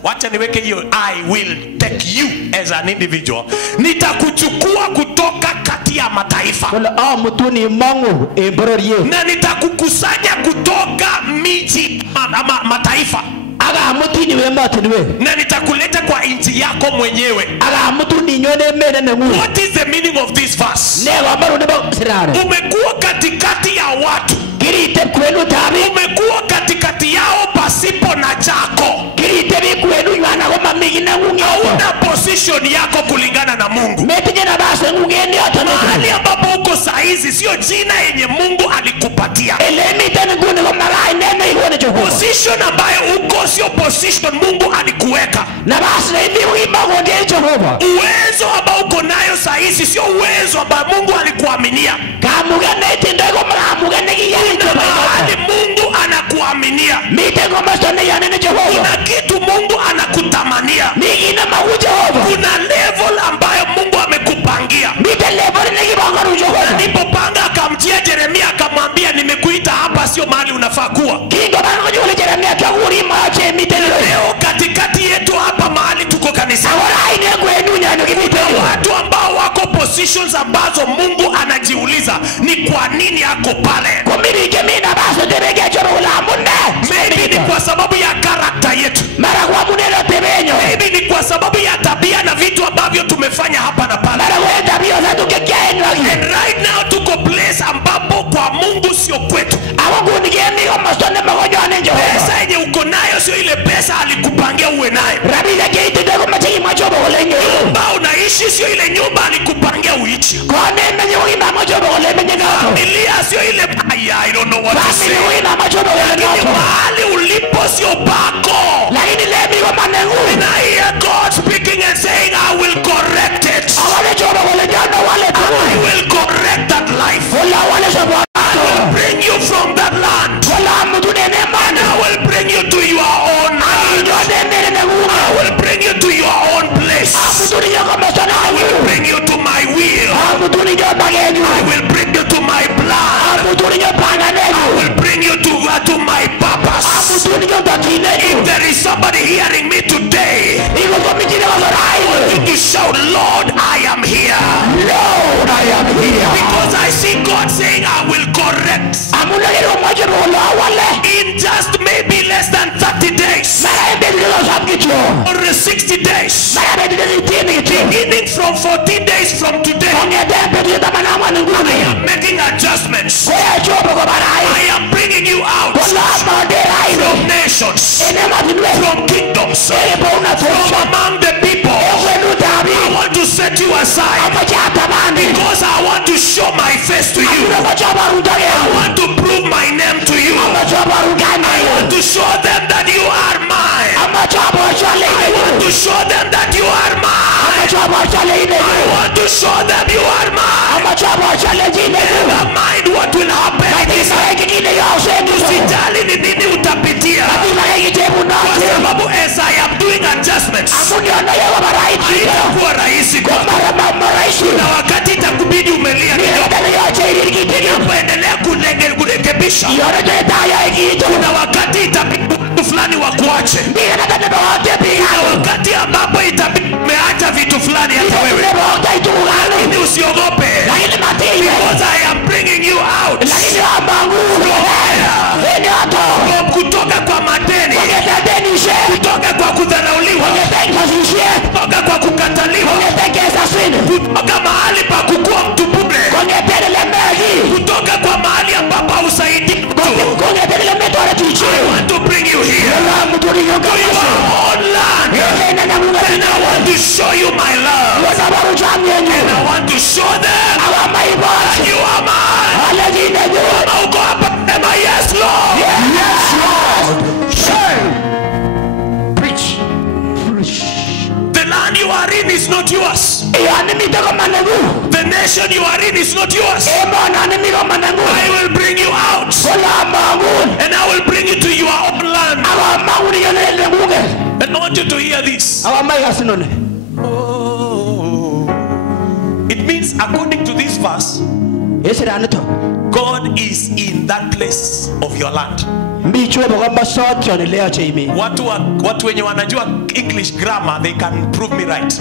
wacha niweke hiyo, I will take you as an individual. Nitakuchukua kutoka kati ya mataifa. Kola mutuni mongo embororie. Na nitakukusanya kutoka miji ama mataifa. Aga mutuni we matuni we. Na nitakuleta kwa nchi yako mwenyewe. Aga mutuni nyone mene ne mu. What is the meaning of this verse? Newa maru ne ba sirare. Umekuwa katikati ya watu. Kirite kwenu tabi. Umekuwa katikati yao pasipo na chako. Kirite bi kwenu yana goma migina ngungi. Hauna position yako kulingana na Mungu. Metinye na basa ngungeni hata na. Mahali ambapo uko saizi sio jina yenye Mungu alikupatia. Elemi tena ngune kwa marai nene ione Jehova. Position ambayo uko sio position Mungu alikuweka. Na basa na ibi wima ngode Jehova. Uwezo ambao uko nayo saizi sio uwezo ambao Mungu alikuaminia. Kamugane tendo kwa mara mugane kiyani Jehova. Mahali Mungu anakuaminia. Mitengo masone ya nene Jehova. Kuna kitu Mungu anakutamania. Migina magu Jehova. Kuna level ambayo Mungu amekupangia. Mite level negi bangaru Jehova. Alipopanga akamjia Yeremia akamwambia nimekuita hapa sio mahali unafaa kuwa. Kingo bango jule Yeremia kaguri mache mite Leo katikati yetu hapa mahali tuko kanisa. Awara ine kwenu nyano kibite. Watu ambao wako positions ambazo Mungu anajiuliza ni kwa nini ako pale. Kumiri kemina baso tebege choro ula munde. Maybe ni kwa sababu ya karakta yetu. Mara kwa munelo tebenyo. Maybe ni kwa sababu ya tabia na vitu ambavyo tumefanya hapa na pale. Mara kwa tabia za tukekeni wagi. And right now tuko place ambapo kwa Mungu sio kwetu. Awangu nigemi kwa masone magonjwa ane Jehova. Pesa yenye uko nayo sio ile pesa alikupangia uwe nayo. Rabila keite dego machiki machobo ulenge. Nyumba unaishi sio ile nyumba alikupangia uishi. Kone menye wima machobo ulenge ngato. Familia sio ile I don't know what to say. Family wima machobo ulenge ngato. Mahali ulipo sio pako. Lakini lemi kwa manengu. And I hear God speaking and saying, I will correct it. awale choba wale jana wale I will correct that life. wala wale choba I will bring you from that land. wala mtu nene And mana I will bring you to your own land. ndio nene I ngumu will bring you to your own place. mtu ni kama sana I will bring you to my will. mtu ni bagenyu I will bring you to my plan. mtu ni panga I nenu will bring you to my purpose. mtu ni tatine If there is somebody hearing me today, iko komijina warai you to shout, Lord, I am here. Lord, I am here. Because I see God saying, I will correct. Amuna leo moja rola wale. In just maybe less than 30 days. Mara bedelo sabkicho. Or 60 days. Mara bedelo tini kicho. Beginning from 14 days from today. Onge bedelo tamana mwana ngune. I am making adjustments. Kwa chobo kwa barai. I am bringing you out Kola maderai. from nations, Ene matinwe. from kingdoms, Ene bona from tosha. among the people. Ewe nutabi. I want to set you aside Amachata bandi. because I want to show my face to you. Amuna kochaba rutage. I want to prove my name to you. Amachaba rutage. I want to show them that you are mine. Amachaba chale. I want to show them that you are mine. Amachaba chale ine. I want to show them you are mine. Amachaba chale jine. Never mind what will happen in this life. Kile yose. Usijali ni nini utapitia. Kwa sababu as I am doing adjustments, haitakuwa rahisi kwako. Na wakati itakubidi umelia kidogo, unapoendelea kurekebisha, na wakati itabidi mtu fulani wakuache, na wakati ambapo itabidi umeacha vitu fulani hata wewe. Lakini usiogope, because I am bringing you out from kutoka kwa madeni, kutoka kwa kudharauliwa, kutoka kwa kukataliwa, kutoka mahali pa kukua mtu bure, kutoka kwa mahali ambapo hausaidii mtu. I want to bring you here to your own land, and I want to show you my love, and I want to show them that you are mine. Kama uko hapa sema yes Lord. Yes, Lord. Say. Preach. The land you are in is not yours. The nation you are in is not yours. I will bring you out, and I will bring you to your own land. And I want you to hear this. It means, according to this verse, God is in that place of your land. Watu wenye wanajua English grammar, they can prove me right.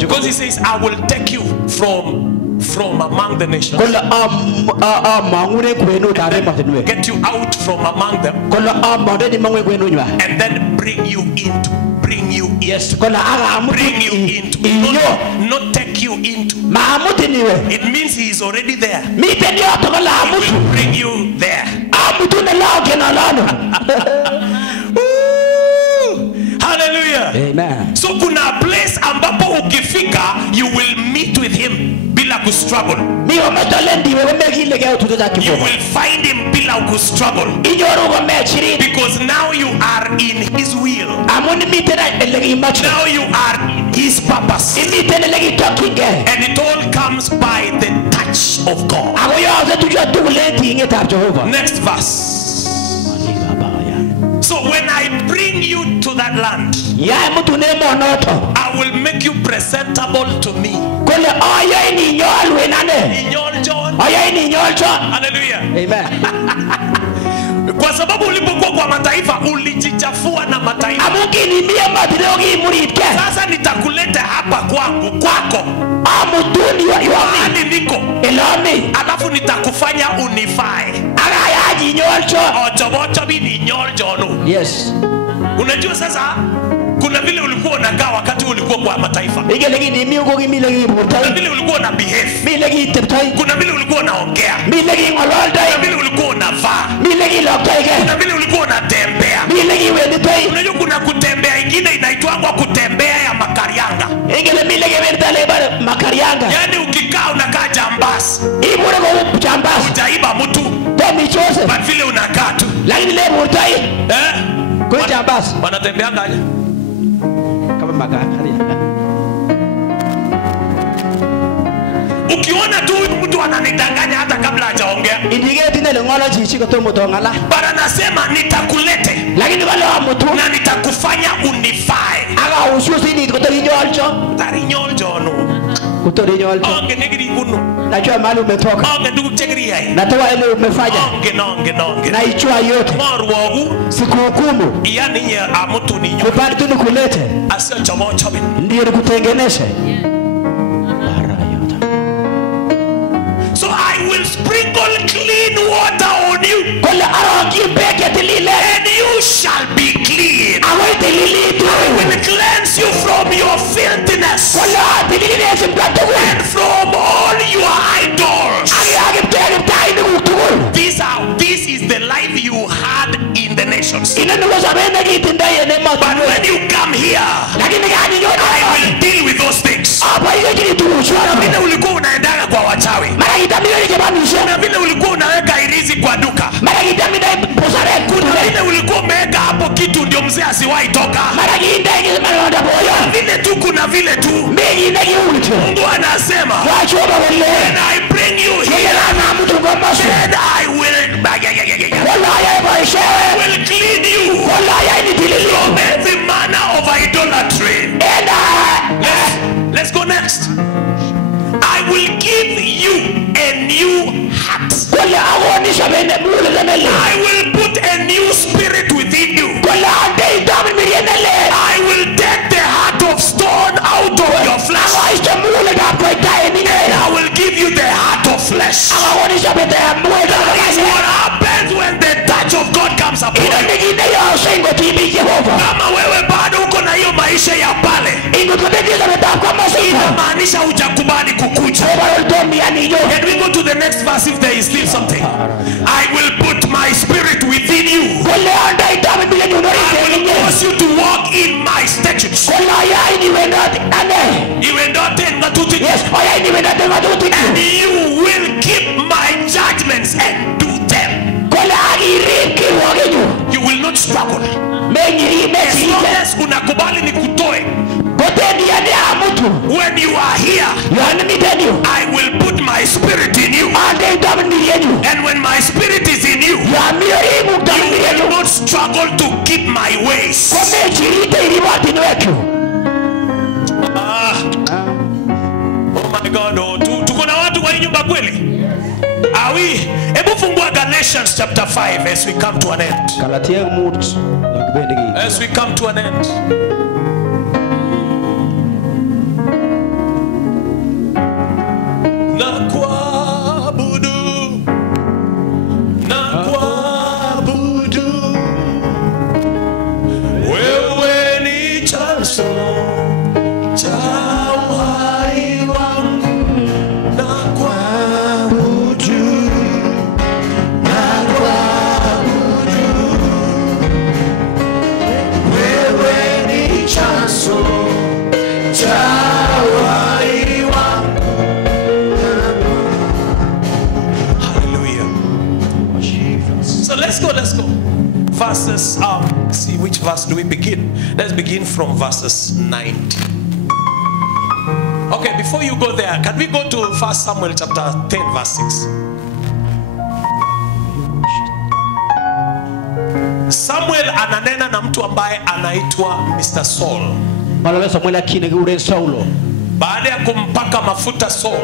Because he says, I will take you from among the nations, get you out from among them, and then bring you into. Bring you into. Not take you into. It means he is already there. He will bring you there. Hallelujah. Amen. So kuna place ambapo ukifika, you will meet with him bila kustruggle. You will find him bila kustruggle. Because now you are in his will. Now you are in his purpose. And it all comes by the touch of God. Next verse. So when I bring you to that land, I will make you presentable to me. Hallelujah. Amen. Kwa sababu ulipokuwa kwa mataifa ulijichafua na mataifa. Sasa nitakuleta hapa kwangu, kwako. Mahali niko. Alafu nitakufanya unifae. Ochobocho bini nyoljono. Yes. Unajua sasa kuna vile ulikuwa unakaa wakati ulikuwa kwa mataifa. Kuna vile ulikuwa una behave. Kuna vile ulikuwa unaongea. Kuna vile ulikuwa unavaa. Kuna vile ulikuwa unatembea. Unajua kuna kutembea ingine inaitwa kutembea ya makarianga. Yani ukikaa unakaa jambasi. Utaiba mtu. But vile unakaa tu. Wanatembeanga aje? Ukiona tu mtu ananidanganya hata kabla hajaongea. Bwana anasema nitakulete. Na nitakufanya unifae. Tarinyoljo no. Onge negiri kuno. Najua mahali umetoka. Onge ndugu chegiri hai. Natoa ile umefanya. Onge. Na ichua yote. Morwogu. Sikuhukumu. Yani ya amutu ni nyo. Kupari tu nikulete. Asio chomo chobe. Ndiyo nikutengeneshe. So I will sprinkle clean water on you. And you shall be clean. I will cleanse you from your filthiness. And from all your idols. This is the life you had in the nations. But when you come here, I will deal with those things. Vile ulikuwa unaendaga kwa wachawi. Na vile ulikuwa unaweka irizi kwa duka. Kuna vile ulikuwa umeweka hapo kitu ndio mzee asiwahi toka. Vile tu kuna vile tu. Mungu anasema, when I bring you here, then I will clean you from every manner of idolatry. Let's go next. I will give you a new heart. I will put a new spirit within you. I will take the heart of stone out of your flesh. And I will give you the heart of flesh. That is what happens when the touch of God comes upon you. Kama wewe bado uko na hiyo maisha ya pale, inamaanisha hujakubali kukuja. Can we go to the next verse if there is still something? I will put my spirit within you. I will cause you to walk in my statutes. And you will keep my judgments and do them. You will not struggle. As long as unakubali nikutoe. When you are here, I will put my spirit in you. And when my spirit is in you, you will not struggle to keep my ways. Oh my God, tuko na watu kwa hii nyumba kweli? Awi, hebu fungua Galatians chapter 5 as we come to an end. As we come to an end. Let's go. Verses, see which verse do we begin? Let's begin from verses 90. Okay, before you go there, can we go to 1 Samuel chapter 10 verse 6? Samuel ananena na mtu ambaye anaitwa Mr. Saul. Baada ya kumpaka mafuta Saul,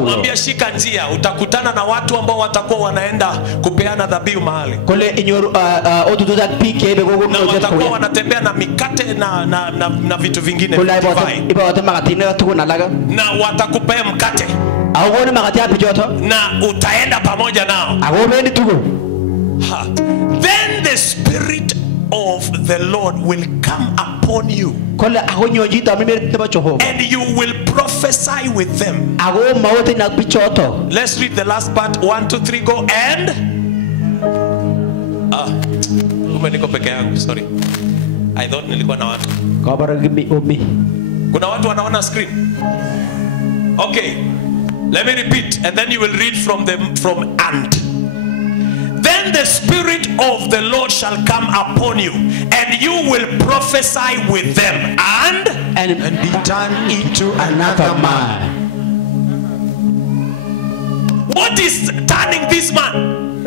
mwambia shika njia, utakutana na watu ambao watakuwa wanaenda kupeana dhabihu mahali. Na watakuwa wanatembea na mikate na vitu vingine. Na watakupea mkate. Na utaenda pamoja nao. Then the spirit of the Lord will come upon you. And you will prophesy with them. Let's read the last part. 1, 2, 3, go. And sorry, I thought nilikuwa na watu. Kuna watu wanaona screen. Okay, let me repeat, and then you will read from and. Then the spirit of the Lord shall come upon you, and you will prophesy with them and be turned into another man. what is turning this man?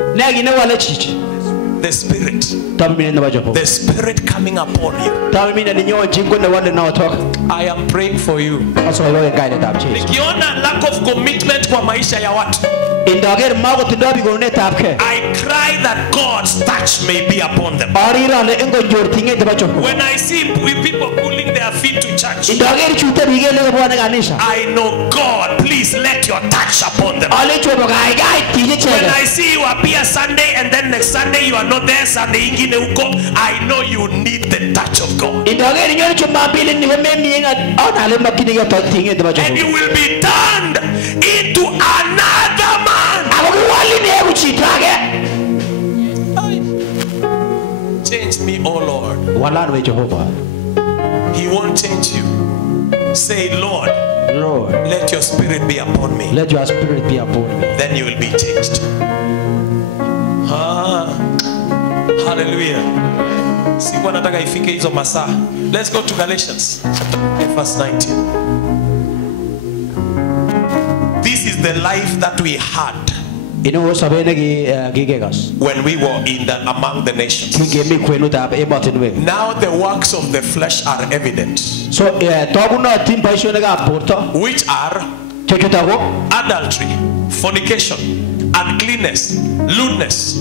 The spirit. The spirit coming upon you. I am praying for you. Nikiona lack of commitment kwa maisha ya watu, I cry that God's touch may be upon them. When I see people pulling their feet to church, I know, God, please let your touch upon them. When I see you appear Sunday and then next Sunday you are not there, Sunday ingine huko, I know you need the touch of God. And you will be turned into another man. Change me, oh Lord. He won't change you. Say, Lord, let your spirit be upon me. Let your spirit be upon me. Then you will be changed. Hallelujah. Sikuwa nataka ifike hizo masaa. Let's go to Galatians verse 19. This is the life that we had when we were among the nations. Now the works of the flesh are evident, which are adultery, fornication, uncleanness, lewdness,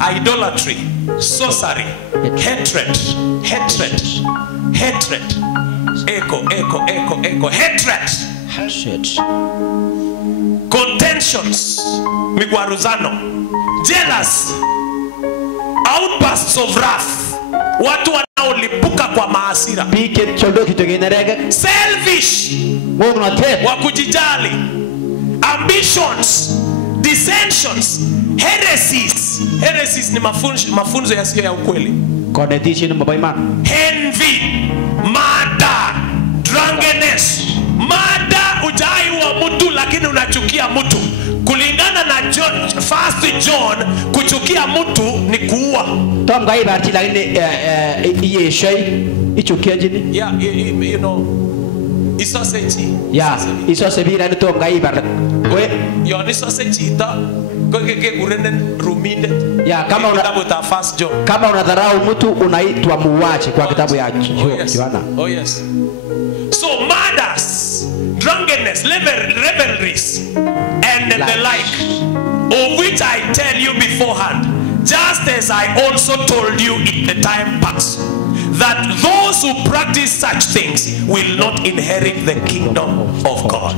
idolatry, sorcery, hatred, hatred, contentions, migwaruzano, jealous, outbursts of wrath, watu wanaolipuka kwa maasira, selfish, wakujijali, ambitions, dissensions, heresies ni mafunzo yasiyo ya ukweli, envy, murder, drunkenness. Mada ujai wa mtu lakini unachukia mtu. Kulingana na First John, kuchukia mtu ni kuua. Yeah, you know, isasechi. Yeah, isosebira ni tom gai bar. Yo ni isasechi ita ke kurenen ruminde. Yeah, kama una First John. Kama unadharau mtu unaitwa muuaji kwa kitabu ya Yohana. Oh yes. So murders, drunkenness, revelries, and the like, of which I tell you beforehand, just as I also told you in the time past, that those who practice such things will not inherit the kingdom of God.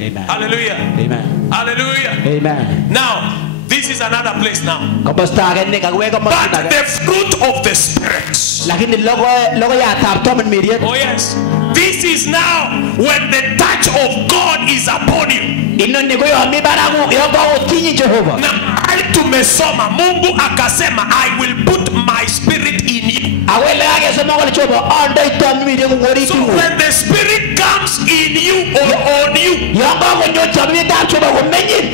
Amen. Hallelujah. Amen. Hallelujah. Amen. Now, this is another place now. But the fruit of the Spirit. Oh yes. This is now when the touch of God is upon you. Na tumesoma Mungu akasema, I will put my spirit in you. So when the spirit comes in you or on you,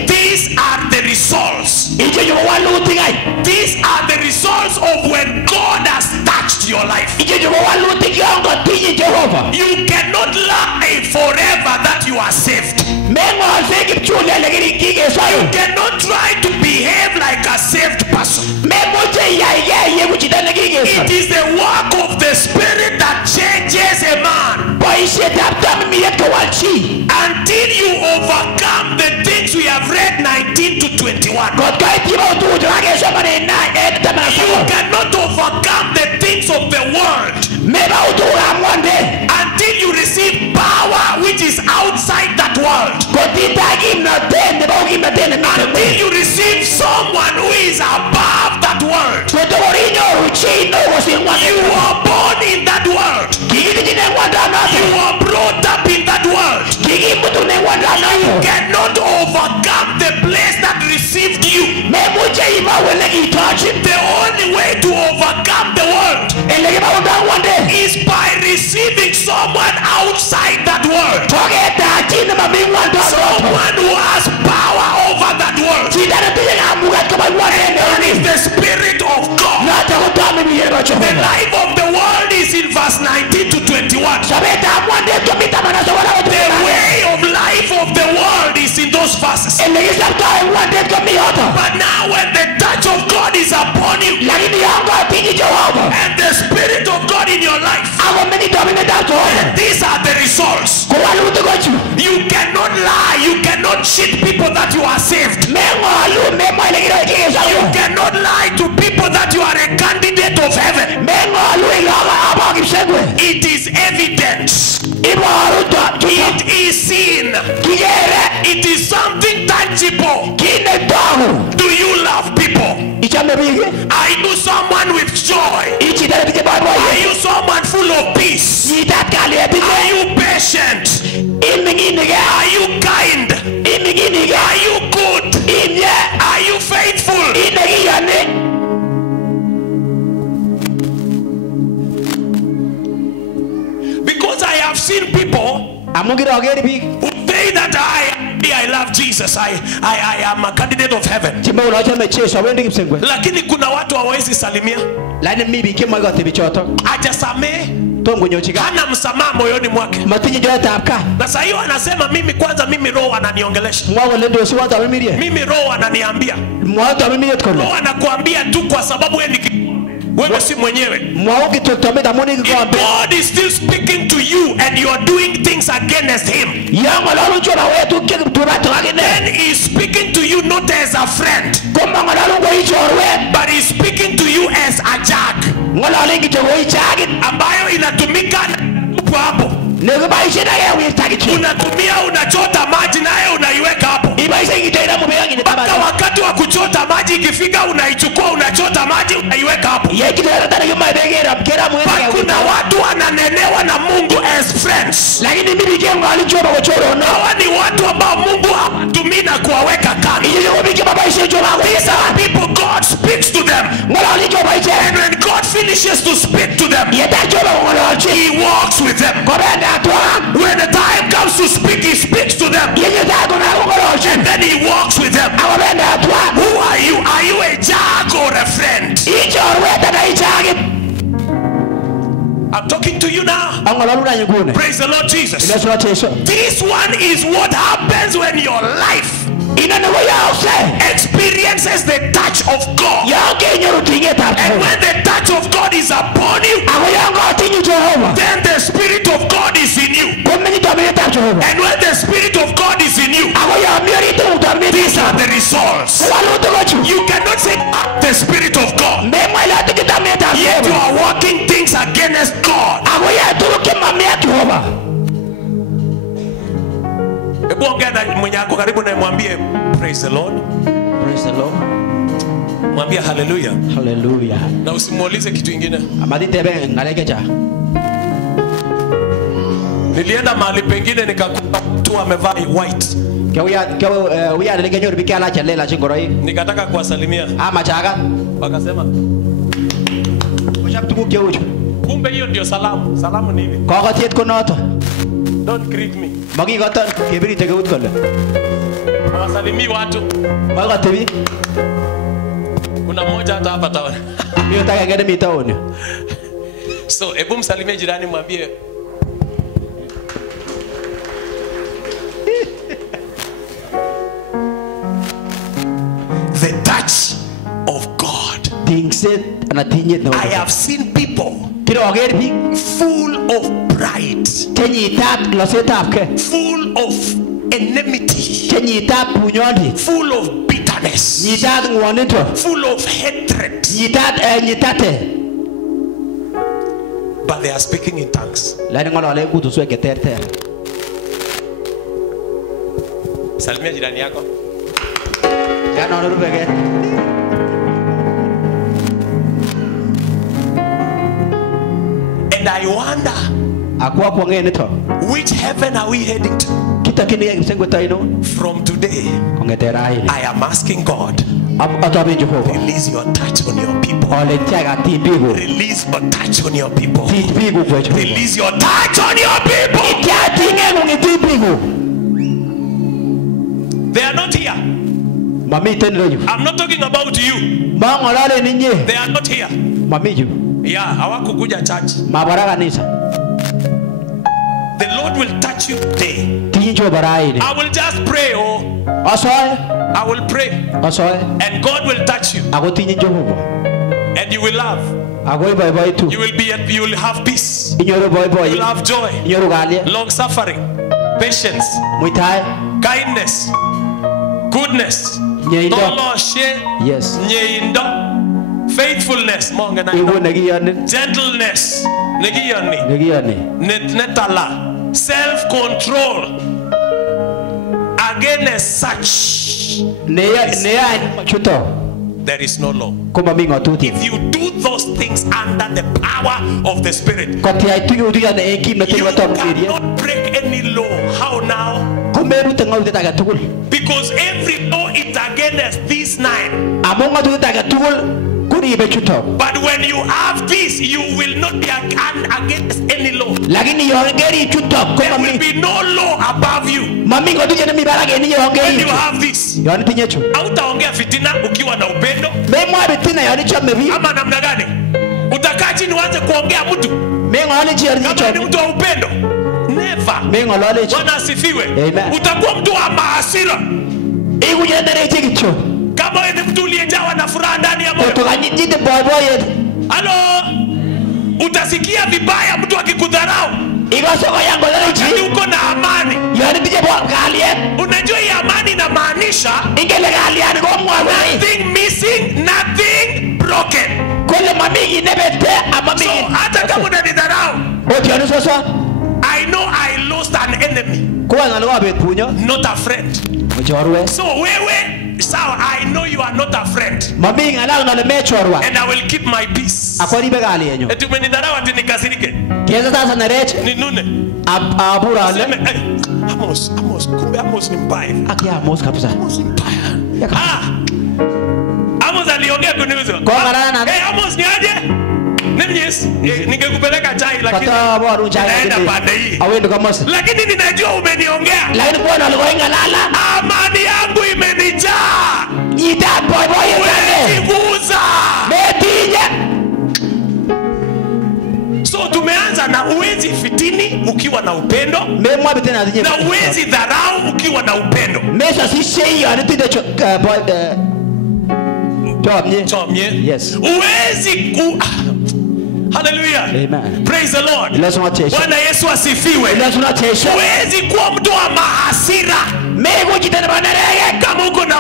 these are the results. These are the results of when God has touched your life. You cannot lie forever that you are saved. You cannot try to behave like a saved person. It is the work of the Spirit that changes a man. Until you overcome the things we have read 19 to 21. You cannot overcome the things of the world until you receive power which is outside that world. Until you receive someone who is above that world. You were born in that world. You were brought up in that world. You cannot overcome the place that received you. The only way to overcome the world is by receiving someone outside that world. Someone who has power over that world. That is the Spirit of God. The life of the world is in verse 19 to 21. The way of life of the world is in those verses. But now when the touch of God is upon you and the Spirit of God in your life, these are the results. You cannot lie. You cannot cheat people that you are saved. You cannot lie to people that you are a candidate of heaven. It is evidence. It is seen. It is something tangible. Do you love people? Are you someone with joy? Are you someone full of peace? Are you patient? Are you kind? Are you good? Are you faithful? Because I have seen people who say that I love Jesus, I am a candidate of heaven. Lakini kuna watu hawawezi salimia. Hajasamehe. Hana msamaha moyoni mwake. Na sasa hiyo anasema mimi kwanza, mimi roho ananiongelesha. Mimi roho ananiambia. Roho anakuambia tu kwa sababu wewe si mwenyewe. God is still speaking to you and you are doing things against him. Then he is speaking to you not as a friend, but he is speaking to you as a jag ambayo inatumika hapo. Unatumia, unachota maji naye unaiweka hapo. Mpaka wakati wa kuchota maji ikifika, unaichukua, unachota maji, unaiweka hapo. Kuna watu wananenewa na Mungu as friends. Hawa ni watu ambao Mungu hawatumii na kuwaweka kando. These are people God speaks to them. And when God finishes to speak to them, he walks with them. When the time comes to speak, he speaks to them. And then he walks with them. Who are you? Are you a jag or a friend? I'm talking to you now. Praise the Lord Jesus. This one is what happens when your life experiences the touch of God. And when the touch of God is upon you, then the Spirit of God is in you. And when the Spirit of God is in you, these are the results. You cannot say the Spirit of God, yet you are working things against God. Praise the Lord. Praise the Lord. Mwambie hallelujah. Hallelujah. Na usimuulize kitu kingine. Nilienda mahali pengine nikakuta mtu amevaa white. Nikataka kuwasalimia. Wakasema kumbe hiyo ndio salamu. Salamu ni hivi. Don't greet me. Hawasalimii watu. Kuna mmoja hata hapa taoni. So hebu msalimie jirani, mwambie the touch of God. I have seen people full of pride, full of enmity, full of bitterness, full of hatred, but they are speaking in tongues. Salimia jirani yako. And I wonder, which heaven are we heading to? From today, I am asking God, release your touch on your people. Release your touch on your people. Release your touch on your people. They are not here. Mami tendo yu. I'm not talking about you. Mangolale ninyi. They are not here. Mami yu. Yeah, hawakukuja church. Mabara kanisa. The Lord will touch you today. Tinjo barai. I will just pray. Oh, Asoy. I will pray. Asoy. And God will touch you. Ako tinjo hubo. And you will laugh. Ako boy boy tu. You will have peace. Inyoro boy boy. You will have joy. Inyoro galia. Long suffering. Patience. Muitai. Kindness. Goodness. Nyeindo. Toloshe. Yes. Nyeindo. Faithfulness. Monga na. Iwo nagiyane. Gentleness. Negiyani. Nagiyane. Netala. Self-control. Against such. Neya chuto. There is no law. Kuma mingo tuti. If you do those things under the power of the Spirit, Koti ay tuyo tuya na eki na you tuyo to media. cannot break any law. How now? Kumeru tengau te taga tukul. Because every law is against these 9. Amonga tuyo taga tukul kuri ibe chuto. But when you have this, you will not be against any law. Lakini yongeri chuto There kuma will mi. be no law above you. Mamingo tuya na mi barage ni When yongeri. you have this, Yoni tinye chu. hautaongea fitina ukiwa na upendo Memo abetina yoni chome vi. ama namna gani? Utakaa chini uanze kuongea mtu Mengo ale chiari kama ni chome. mtu wa upendo? Never. Mengo lale chu. Bwana asifiwe. Amen. Utakuwa mtu wa mahasira Igu yendere chikicho. kama wewe ni mtu uliyejawa na furaha ndani ya moyo. Kutoka nyite boy boy yet. Halo, utasikia vibaya mtu akikudharau Igo soko yango lale chi. lakini uko na amani. Yoni tinye bo galie. Unajua hii amani inamaanisha Ingele galie ani go mwana. nothing missing, nothing broken. Kole mamingi nebete amami. So hata kama unanidharau, Oti yoni soso. I know I lost an enemy, Kwa ngalo abe punyo. not a friend. Mchorwe. So wewe, sawa, I know you are not a friend, Mamingi ala ngalo mechorwa. and I will keep my peace. Akwani be galie yenyo. Eti umenidharau ati nikasirike. Kieza sasa nareche. Ni nune. Abura Seme, ale. Amos, kumbe Amos ni mbaya. Aki Amos kabisa. Amos ni mbaya. Yaka. Amos aliongea kuniuza. Kwa marana na. Amos ni aje? Yes, ningekupeleka chai lakini Kata bora chai. naenda pande hii. Awendo kama sasa. Lakini ninajua umeniongea. Lakini bwana alikuwa ingalala. Amani yangu imenijaa. Ita boy boy yake. Siguza. Metinye. So tumeanza na uwezi fitini ukiwa na upendo, Memwa betena zinye. na uwezi dharau ukiwa na upendo. Mesa si shei ya nitide boy Chomye. Chomye. Yes. Uwezi ku Hallelujah. Amen. Praise the Lord. Lazima wateshe. Bwana Yesu asifiwe. Lazima wateshe. Uwezi kuwa mtu wa mahasira. Mego jitana banarege. Kama uko na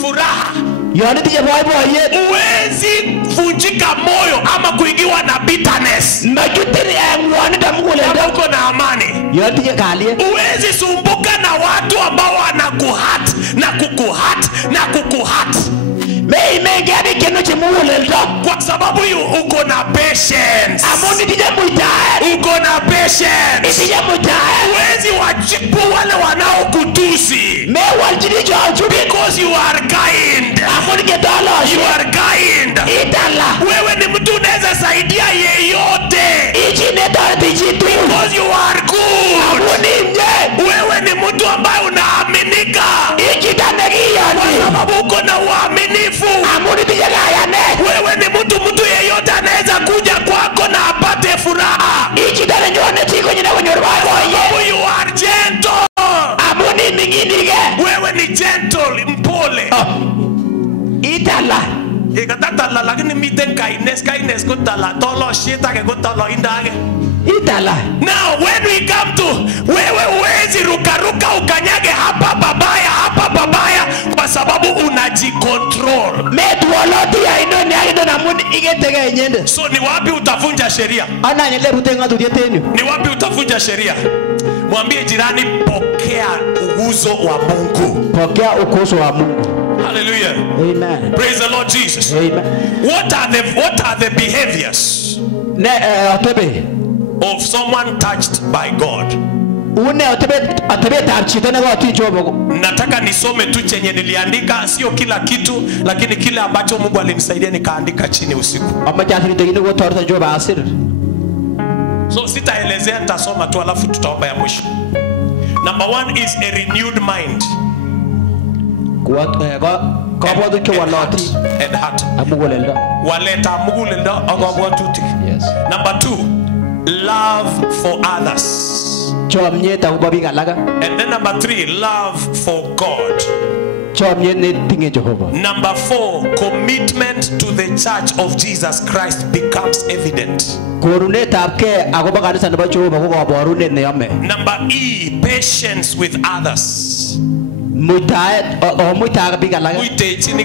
furaha. Ya nitide boy boy ye. Uwezi vunjika moyo ama kuingiwa na bitterness. Majutiri ya mwanita mkule. Kama uko na amani. Ya nitide kalie. Uwezi sumbuka na watu ambao wanakuhat na kukuhat na kukuhat. Mei mengi hadi kenu chimule ndo. Kwa sababu uko na patience. Amoni tije muitae. Uko na patience. Tije muitae. Uwezi wajibu wale wanaokutusi. Me waljiricho achubi. Because you are kind. Amoni ketalo. You are kind. Itala. Wewe ni mtu unaweza saidia yeyote. Ichi netorti chitu. Because you are good. Amoni mje. Wewe ni mtu ambaye unaaminika. Ichi tanegiyani. Kwa sababu uko na uaminifu. Amoni tije gayane. Wewe ni mtu yeyote anaweza kuja kwako na apate furaha. Ichi tane nyone tiko nyine kunyorwa Sababu you are gentle. Amoni minginige. Wewe ni gentle, mpole. Itala. Ikatatala lakini miten kindness ko tala tolo shit ake ko tolo indage. Itala. Now when we come to wewe uwezi ruka ukanyage hapa babaya kwa sababu unajicontrol. Metuoloti ya inoni ya ino na muni igetege nyende. So ni wapi utavunja sheria? Ana nyele rutenga tudietenu. Ni wapi utavunja sheria? Mwambie jirani pokea uguzo wa Mungu. Pokea ukuso wa Mungu. Hallelujah. Amen. Praise the Lord Jesus. Amen. What are the behaviors Ne otebe. of someone touched by God? Une otebe tarchite ne goti jobo. Nataka nisome tu chenye niliandika, sio kila kitu, lakini kile ambacho Mungu alinisaidia nikaandika chini usiku. Amajatri tegine go torta joba asir. So sitaelezea, nitasoma tu alafu tutaomba ya mwisho. Number 1 is a renewed mind. kabwatutik chewalotin and heart. ak muguleldo. Waleta muguleldo ak kabwatutik. Yes. Number 2, love for others. Chomyet akobo biik alak. And then number 3, love for God. Chomyet netinye Jehova. Number 4, commitment to the church of Jesus Christ becomes evident. Korunetabgei akobo kanisa nebo Jehova ko kaborunet neyome. Number E, patience with others. Muitaet muitaet biik alak. Muitechin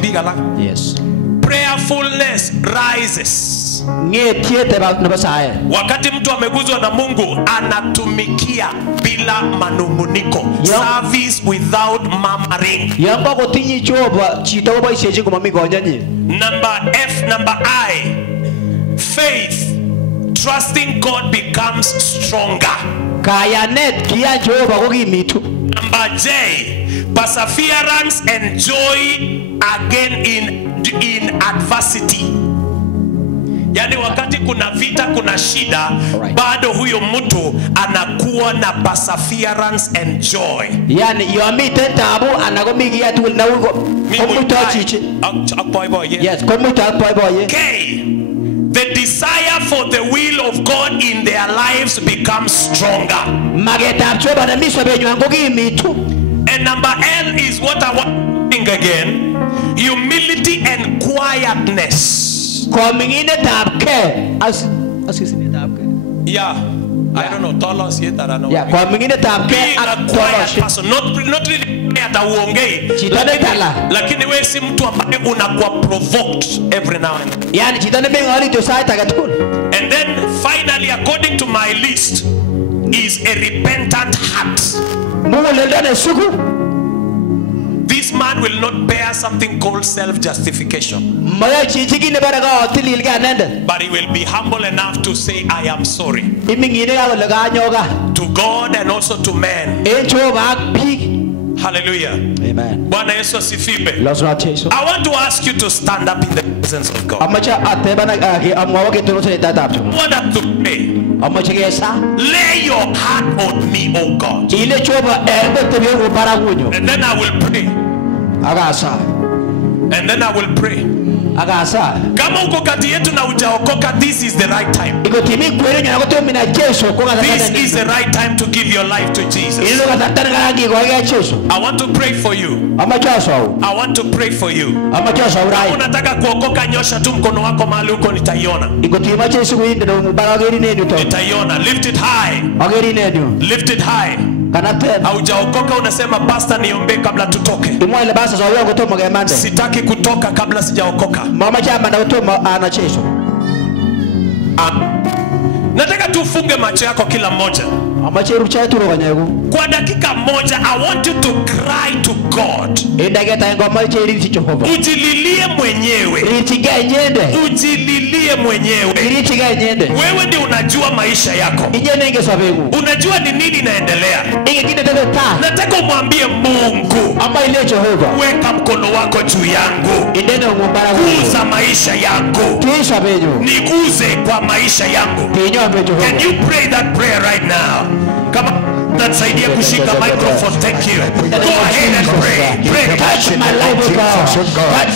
biik alak. Yes. Prayerfulness rises. Ngetiet nebo sae. Wakati mtu ameguzwa na Mungu anatumikia bila manunguniko. Service without murmuring. Yamba kotinye Jehova chito koboisiechi komami konyonyi. Number F, number I, faith, trusting God becomes stronger. Kayanet kiyan Jehova kokimitu. Number J, perseverance and joy again in adversity. Yani wakati kuna vita, kuna shida, bado huyo mtu anakuwa na perseverance and joy. Yani yomiten tabu anakomi kiy tugul na komuito chichi. Yes, komuito boiboiyet. Okay. The desire for the will of God in their lives becomes stronger. Magetab Jehova nemi sobenywan kokimitu. And number L is what I want to think again. Humility and quietness. Kominginetabgei asisinetabgei. Yeah. I don't know. Tell us yet that I know. Yeah, kominginetabgei ak quiet person. Not really quiet auongei. Lakini wewe si mtu ambaye unakuwa provoked every now and then. Yani chito nebengori to sait age tugul. And then finally, according to my list, is a repentant heart. Muguleldo nesugu. This man will not bear something called self-justification. But he will be humble enough to say, I am sorry. To God and also to men. Hallelujah. Amen. I want to ask you to stand up in the presence of God. I want us to pray. Lay your heart on me, oh God. And then I will pray. And then I will pray. Kama uko kati yetu na hujaokoka, this is the right time. This is the right time to give your life to Jesus. I want to pray for you. I want to pray for you. Kama unataka kuokoka, nyosha tu mkono wako mahali uko, nitaiona. Nitaiona. Lift it high. Lift it high. Haujaokoka unasema, pastor niombe kabla tutoke. Sitaki kutoka kabla sijaokoka. Nataka tufunge macho yako kila mmoja. Kwa dakika moja, I want you to cry to God. Ujililie mwenyewe. Ujililie mwenyewe. Wewe ndiye unajua maisha yako. Unajua ni nini inaendelea. Nataka umwambie Mungu, weka mkono wako juu yangu. Guza maisha yangu. Niguze kwa maisha yangu. Can you pray that prayer right now? Come on. That's idea kushika microphone. Thank you. Go ahead and pray. Pray. Touch my life, oh God. Touch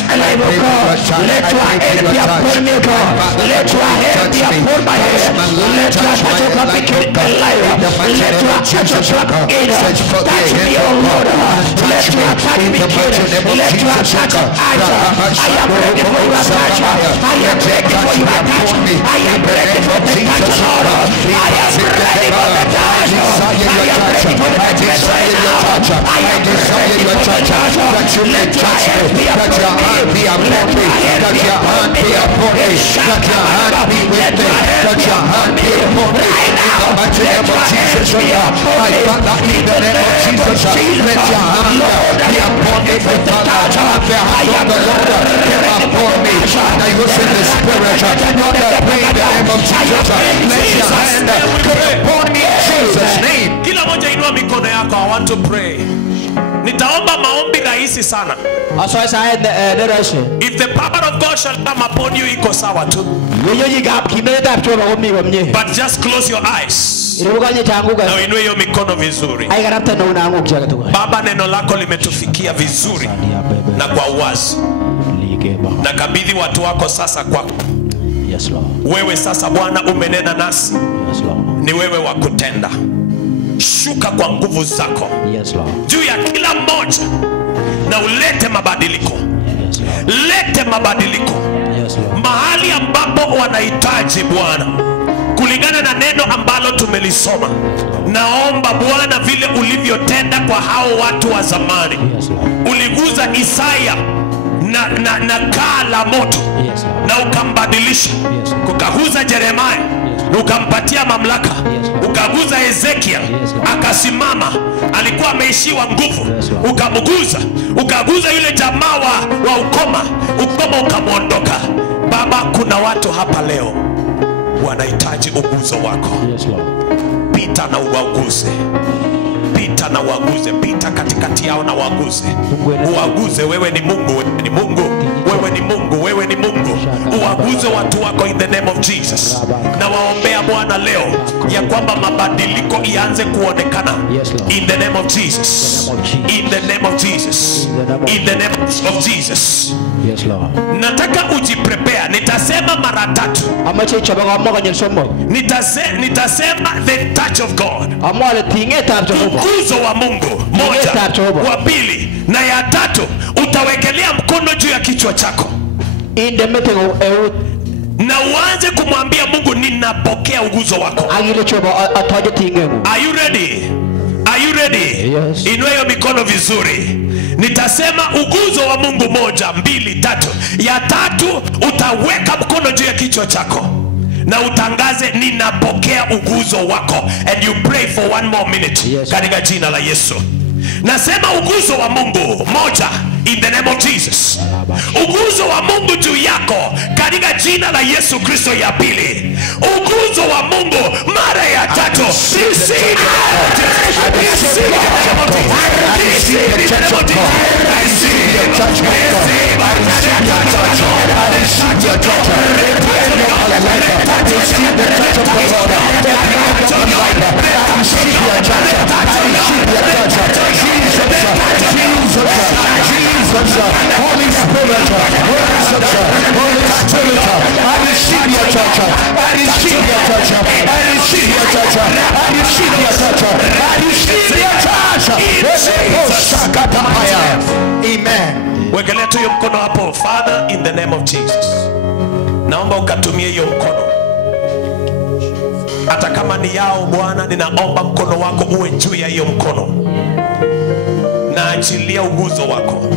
my life, oh God. Let your hand be upon me, God. Let your hand be upon my head. Let your touch become my life. Let your touch in us. Touch me, oh Lord. Let your touch begin. Let your touch I am ready for your touch. I am ready for your touch. I am ready for the touch, Lord. I am ready for the touch. I desire your touch. I desire your touch. That you may touch me. That your hand be upon me. That your hand be upon me. That your hand be with me. That your hand be upon me. In the mighty name of Jesus, I Father, in the name of Jesus, let your hand be upon me. The Father, the hand of the Lord be upon me. And I was in the Spirit. Not the pray in the name of Jesus. Let your hand be upon me in Jesus' name. Kila moja inua mikono yako. I want to pray. Nitaomba maombi rahisi sana. If the power of God shall come upon you, iko sawa tu. But just close your eyes. Na uinue hiyo mikono vizuri. Baba, neno lako limetufikia vizuri na kwa uwazi. Nakabidhi watu wako sasa kwako. Yes, Lord. Wewe sasa Bwana umenena nasi. Yes, Lord. Ni wewe wa kutenda. Shuka kwa nguvu zako. Yes, Lord. Juu ya kila mmoja na ulete mabadiliko. Yes, Lord. Lete mabadiliko. Yes, Lord. Mahali ambapo wanahitaji Bwana, kulingana na neno ambalo tumelisoma. Naomba Bwana, vile ulivyotenda kwa hao watu wa zamani. Yes, Lord. Uliguza Isaya na kaa la moto. Yes, Lord. Na ukambadilisha. Yes, Lord. Ukaguza Yeremia. Yes, Ukampatia mamlaka. Yes, Lord. Ukaguza Ezekia. Yes, Lord. Akasimama, alikuwa ameishiwa nguvu. Yes, Lord. Ukamguza. Ukaguza yule jamaa wa ukoma ukamwondoka. Baba, kuna watu hapa leo wanahitaji uguzo wako. Yes, Lord. Pita na uwaguze. Pita na uwaguze. Pita katikati yao na uwaguze. Uwaguze. Wewe ni Mungu, wewe ni Mungu, wewe ni Mungu, wewe ni Mungu. Uwaguze watu wako in the name of Jesus. Na waombea Bwana leo ya kwamba mabadiliko ianze kuonekana in the name of Jesus. In the name of Jesus. In the name of Jesus. Yes, Lord. Nataka ujiprepare. Nitasema mara 3. Nitasema the touch of God. Uguzo wa Mungu. Moja. Wa pili na ya 3 utawekelea mkono juu ya kichwa chako. Na uanze kumwambia Mungu, ninapokea uguzo wako. Are you ready? Are you ready? Yes. Inua hiyo mikono vizuri. Nitasema uguzo wa Mungu 1, 2, 3. Ya 3 utaweka mkono juu ya kichwa chako na utangaze, ninapokea uguzo wako, and you pray for 1 more minute. Yes. Katika jina la Yesu. Nasema uguzo wa Mungu 1 in the name of Jesus. Uguzo wa Mungu juu yako katika jina la Yesu Kristo. Ya pili, uguzo wa Mungu mara ya 3. Receive Holy Spirit, Holy Spirit, I receive your touch, I receive your touch, I receive your touch, I receive your touch, I receive your touch. Amen. Wekelea tu hiyo mkono hapo. Father, in the name of Jesus, naomba ukatumie hiyo mkono. Hata kama ni yao Bwana, ninaomba mkono wako uwe juu ya hiyo mkono. Na achilia uguzo wako.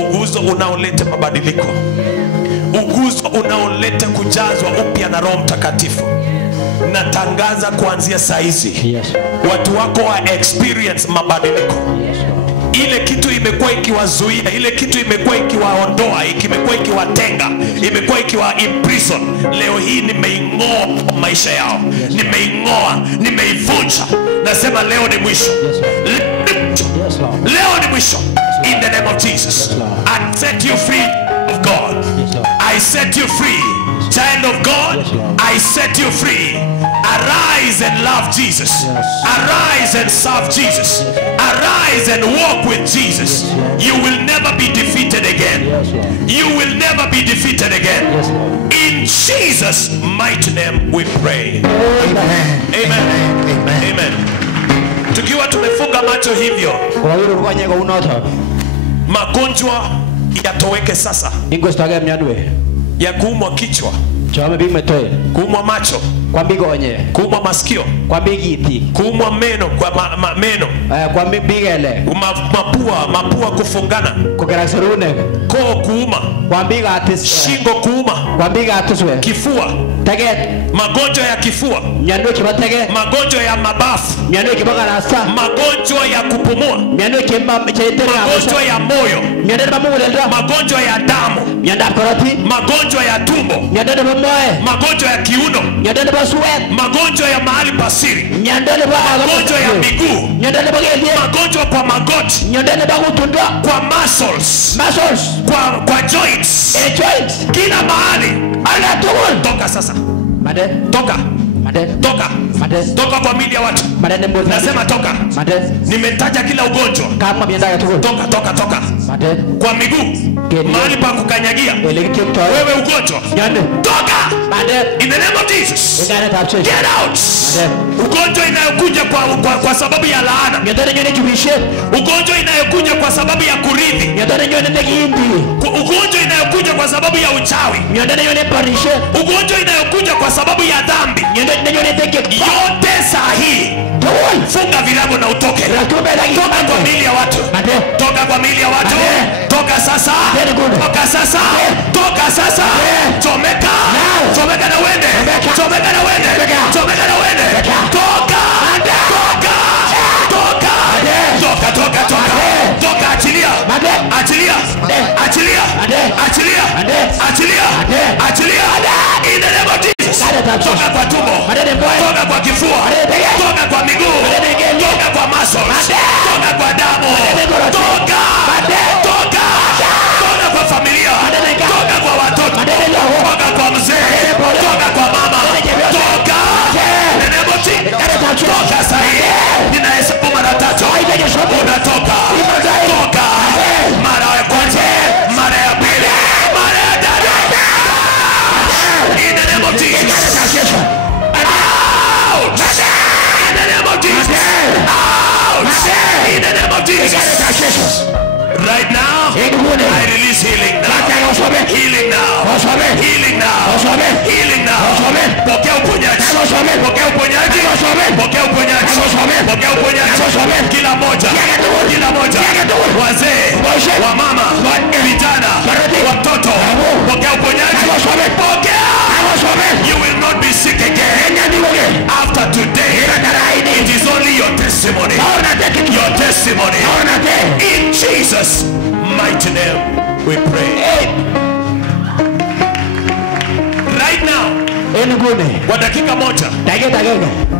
Uguzo unaoleta mabadiliko. Uguzo unaoleta kujazwa upya na Roho Mtakatifu. Natangaza kuanzia saa hizi. Yes. Watu wako wa experience mabadiliko. Yes, Lord. Ile kitu imekuwa ikiwazuia, ile kitu imekuwa ikiwaondoa, imekuwa ikiwatenga, imekuwa ikiwa imprison. Leo hii nimeing'oa maisha yao. Nimeing'oa, nimeivunja. Nasema leo ni mwisho. Yes, Lord. Leo ni mwisho. In the name of Jesus. I set you free of God. I set you free. Child of God, I set you free. Arise and love Jesus. Arise and serve Jesus. Arise and walk with Jesus. You will never be defeated again. You will never be defeated again. In Jesus' mighty name we pray. Amen. Amen. Amen. Tukiwa tumefunga macho hivyo, magonjwa yatoweke sasa. Ya kuumwa kichwa, kuumwa macho, kuumwa masikio, kuumwa meno, kwa meno, mapua kufungana, koo kuuma, shingo kuuma, kifua, magonjwa ya kifua, magonjwa ya mabafu, magonjwa ya kupumua, magonjwa ya moyo, magonjwa ya damu, magonjwa ya tumbo, magonjwa ya kiuno, magonjwa ya mahali pasiri, magonjwa ya miguu, magonjwa kwa magoti, kwa muscles, kwa joints, kila mahali. Toka sasa. Toka. Toka. Toka kwa miili ya watu. Nasema toka. Nimetaja kila ugonjwa. Toka, toka, toka. Kwa miguu. Mahali pa kukanyagia. Wewe ugonjwa. Toka. In the name of Jesus. Get out. Ugonjwa inayokuja kwa sababu ya laana. Ugonjwa inayokuja kwa sababu ya kurithi. Ugonjwa inayokuja kwa sababu ya uchawi. Ugonjwa inayokuja kwa sababu ya dhambi. Yote sahihi. Funga virago na utoke. Toka kwa miili ya watu. Toka kwa miili ya watu. Toka sasa. Toka sasa. Toka sasa. Chomeka. Chomeka na uende. Chomeka na uende. Chomeka na uende. Toka. Toka. Toka. Toka, toka, toka. Toka, achilia. Achilia. Achilia. Achilia. Achilia. Achilia. In the name of Jesus. Toka kwa tumbo. Toka kwa kifua. Toka kwa miguu. Toka kwa muscles. Toka kwa damu. Toka. Toka. Toka kwa familia. Toka kwa watoto. Toka kwa mzee. Toka kwa mama. Toka. In the name of Jesus. Toka sahi. Ninahesabu mara 3. Unatoka. Toka. Mara ya kwanza. Mara ya pili. Mara ya tatu. In the name of Jesus. Out. In the name of Jesus. Out. In the name of Jesus. Right now, I release healing now. Healing now. Healing now. Healing now. Pokea uponyaji. Pokea uponyaji. Pokea uponyaji. Pokea uponyaji. Kila moja. Kila moja. Wazee, wamama, vijana, watoto. Pokea uponyaji. Pokea. You will not be sick again. After today, it is only your testimony. Your testimony. In Jesus' mighty name, we pray. Right now, kwa dakika moja,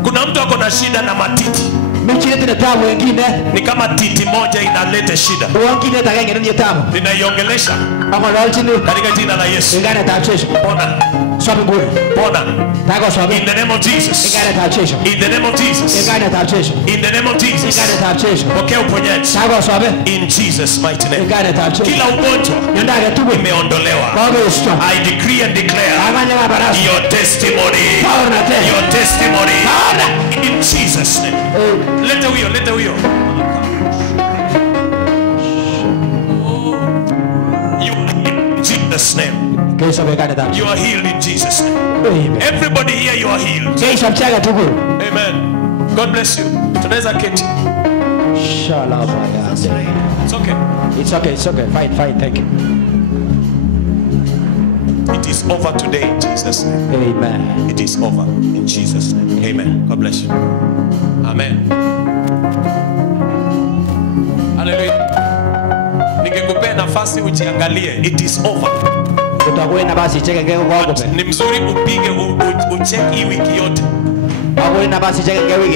kuna mtu ako na shida na matiti. Ni kama titi moja inaleta shida. Ninaiongelesha katika jina la Yesu. Pona. Pona. In the name of Jesus. In the name of Jesus. In the name of Jesus. Pokea uponyaji. In Jesus' mighty name. Kila ugonjwa imeondolewa. I decree and declare your testimony. Your testimony. In Jesus' name. Leta huyo, leta huyo. You are in Jesus' name. You are healed in Jesus' name. Amen. Everybody here, you are healed. Amen. God bless you. Tunaweza keti. It's okay. It's okay. It's okay. Fine. Fine. Thank you. It is over today in Jesus' name. Amen. It is over in Jesus' name. Amen. God bless you. Amen. Hallelujah. Ningekupea nafasi ujiangalie. It is over. Ni mzuri upige ucheki hii wiki yote.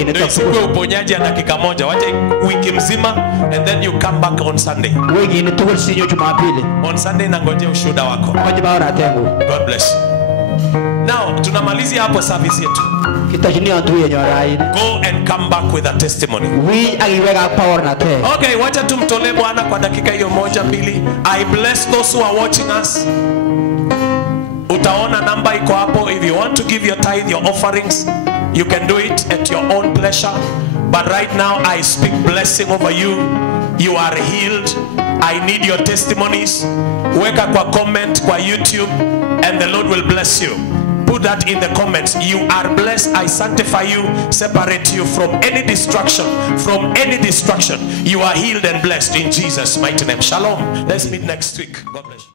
Ndio siku ya uponyaji ya dakika moja. Wacha wiki mzima and then you come back on Sunday. On Sunday nangojea ushuhuda wako. God bless you. Now tunamalizia hapo service yetu. Go and come back with a testimony. Okay, wacha tumtolee Bwana kwa dakika hiyo moja mbili. I bless those who are watching us. Utaona namba iko hapo. If you want to give your tithe, your offerings, you can do it at your own pleasure. But right now I speak blessing over you. You are healed. I need your testimonies. Weka kwa comment kwa YouTube and the Lord will bless you. Put that in the comments. You are blessed. I sanctify you, separate you from any destruction. From any destruction. You are healed and blessed in Jesus' mighty name. Shalom. Let's meet next week. God bless you.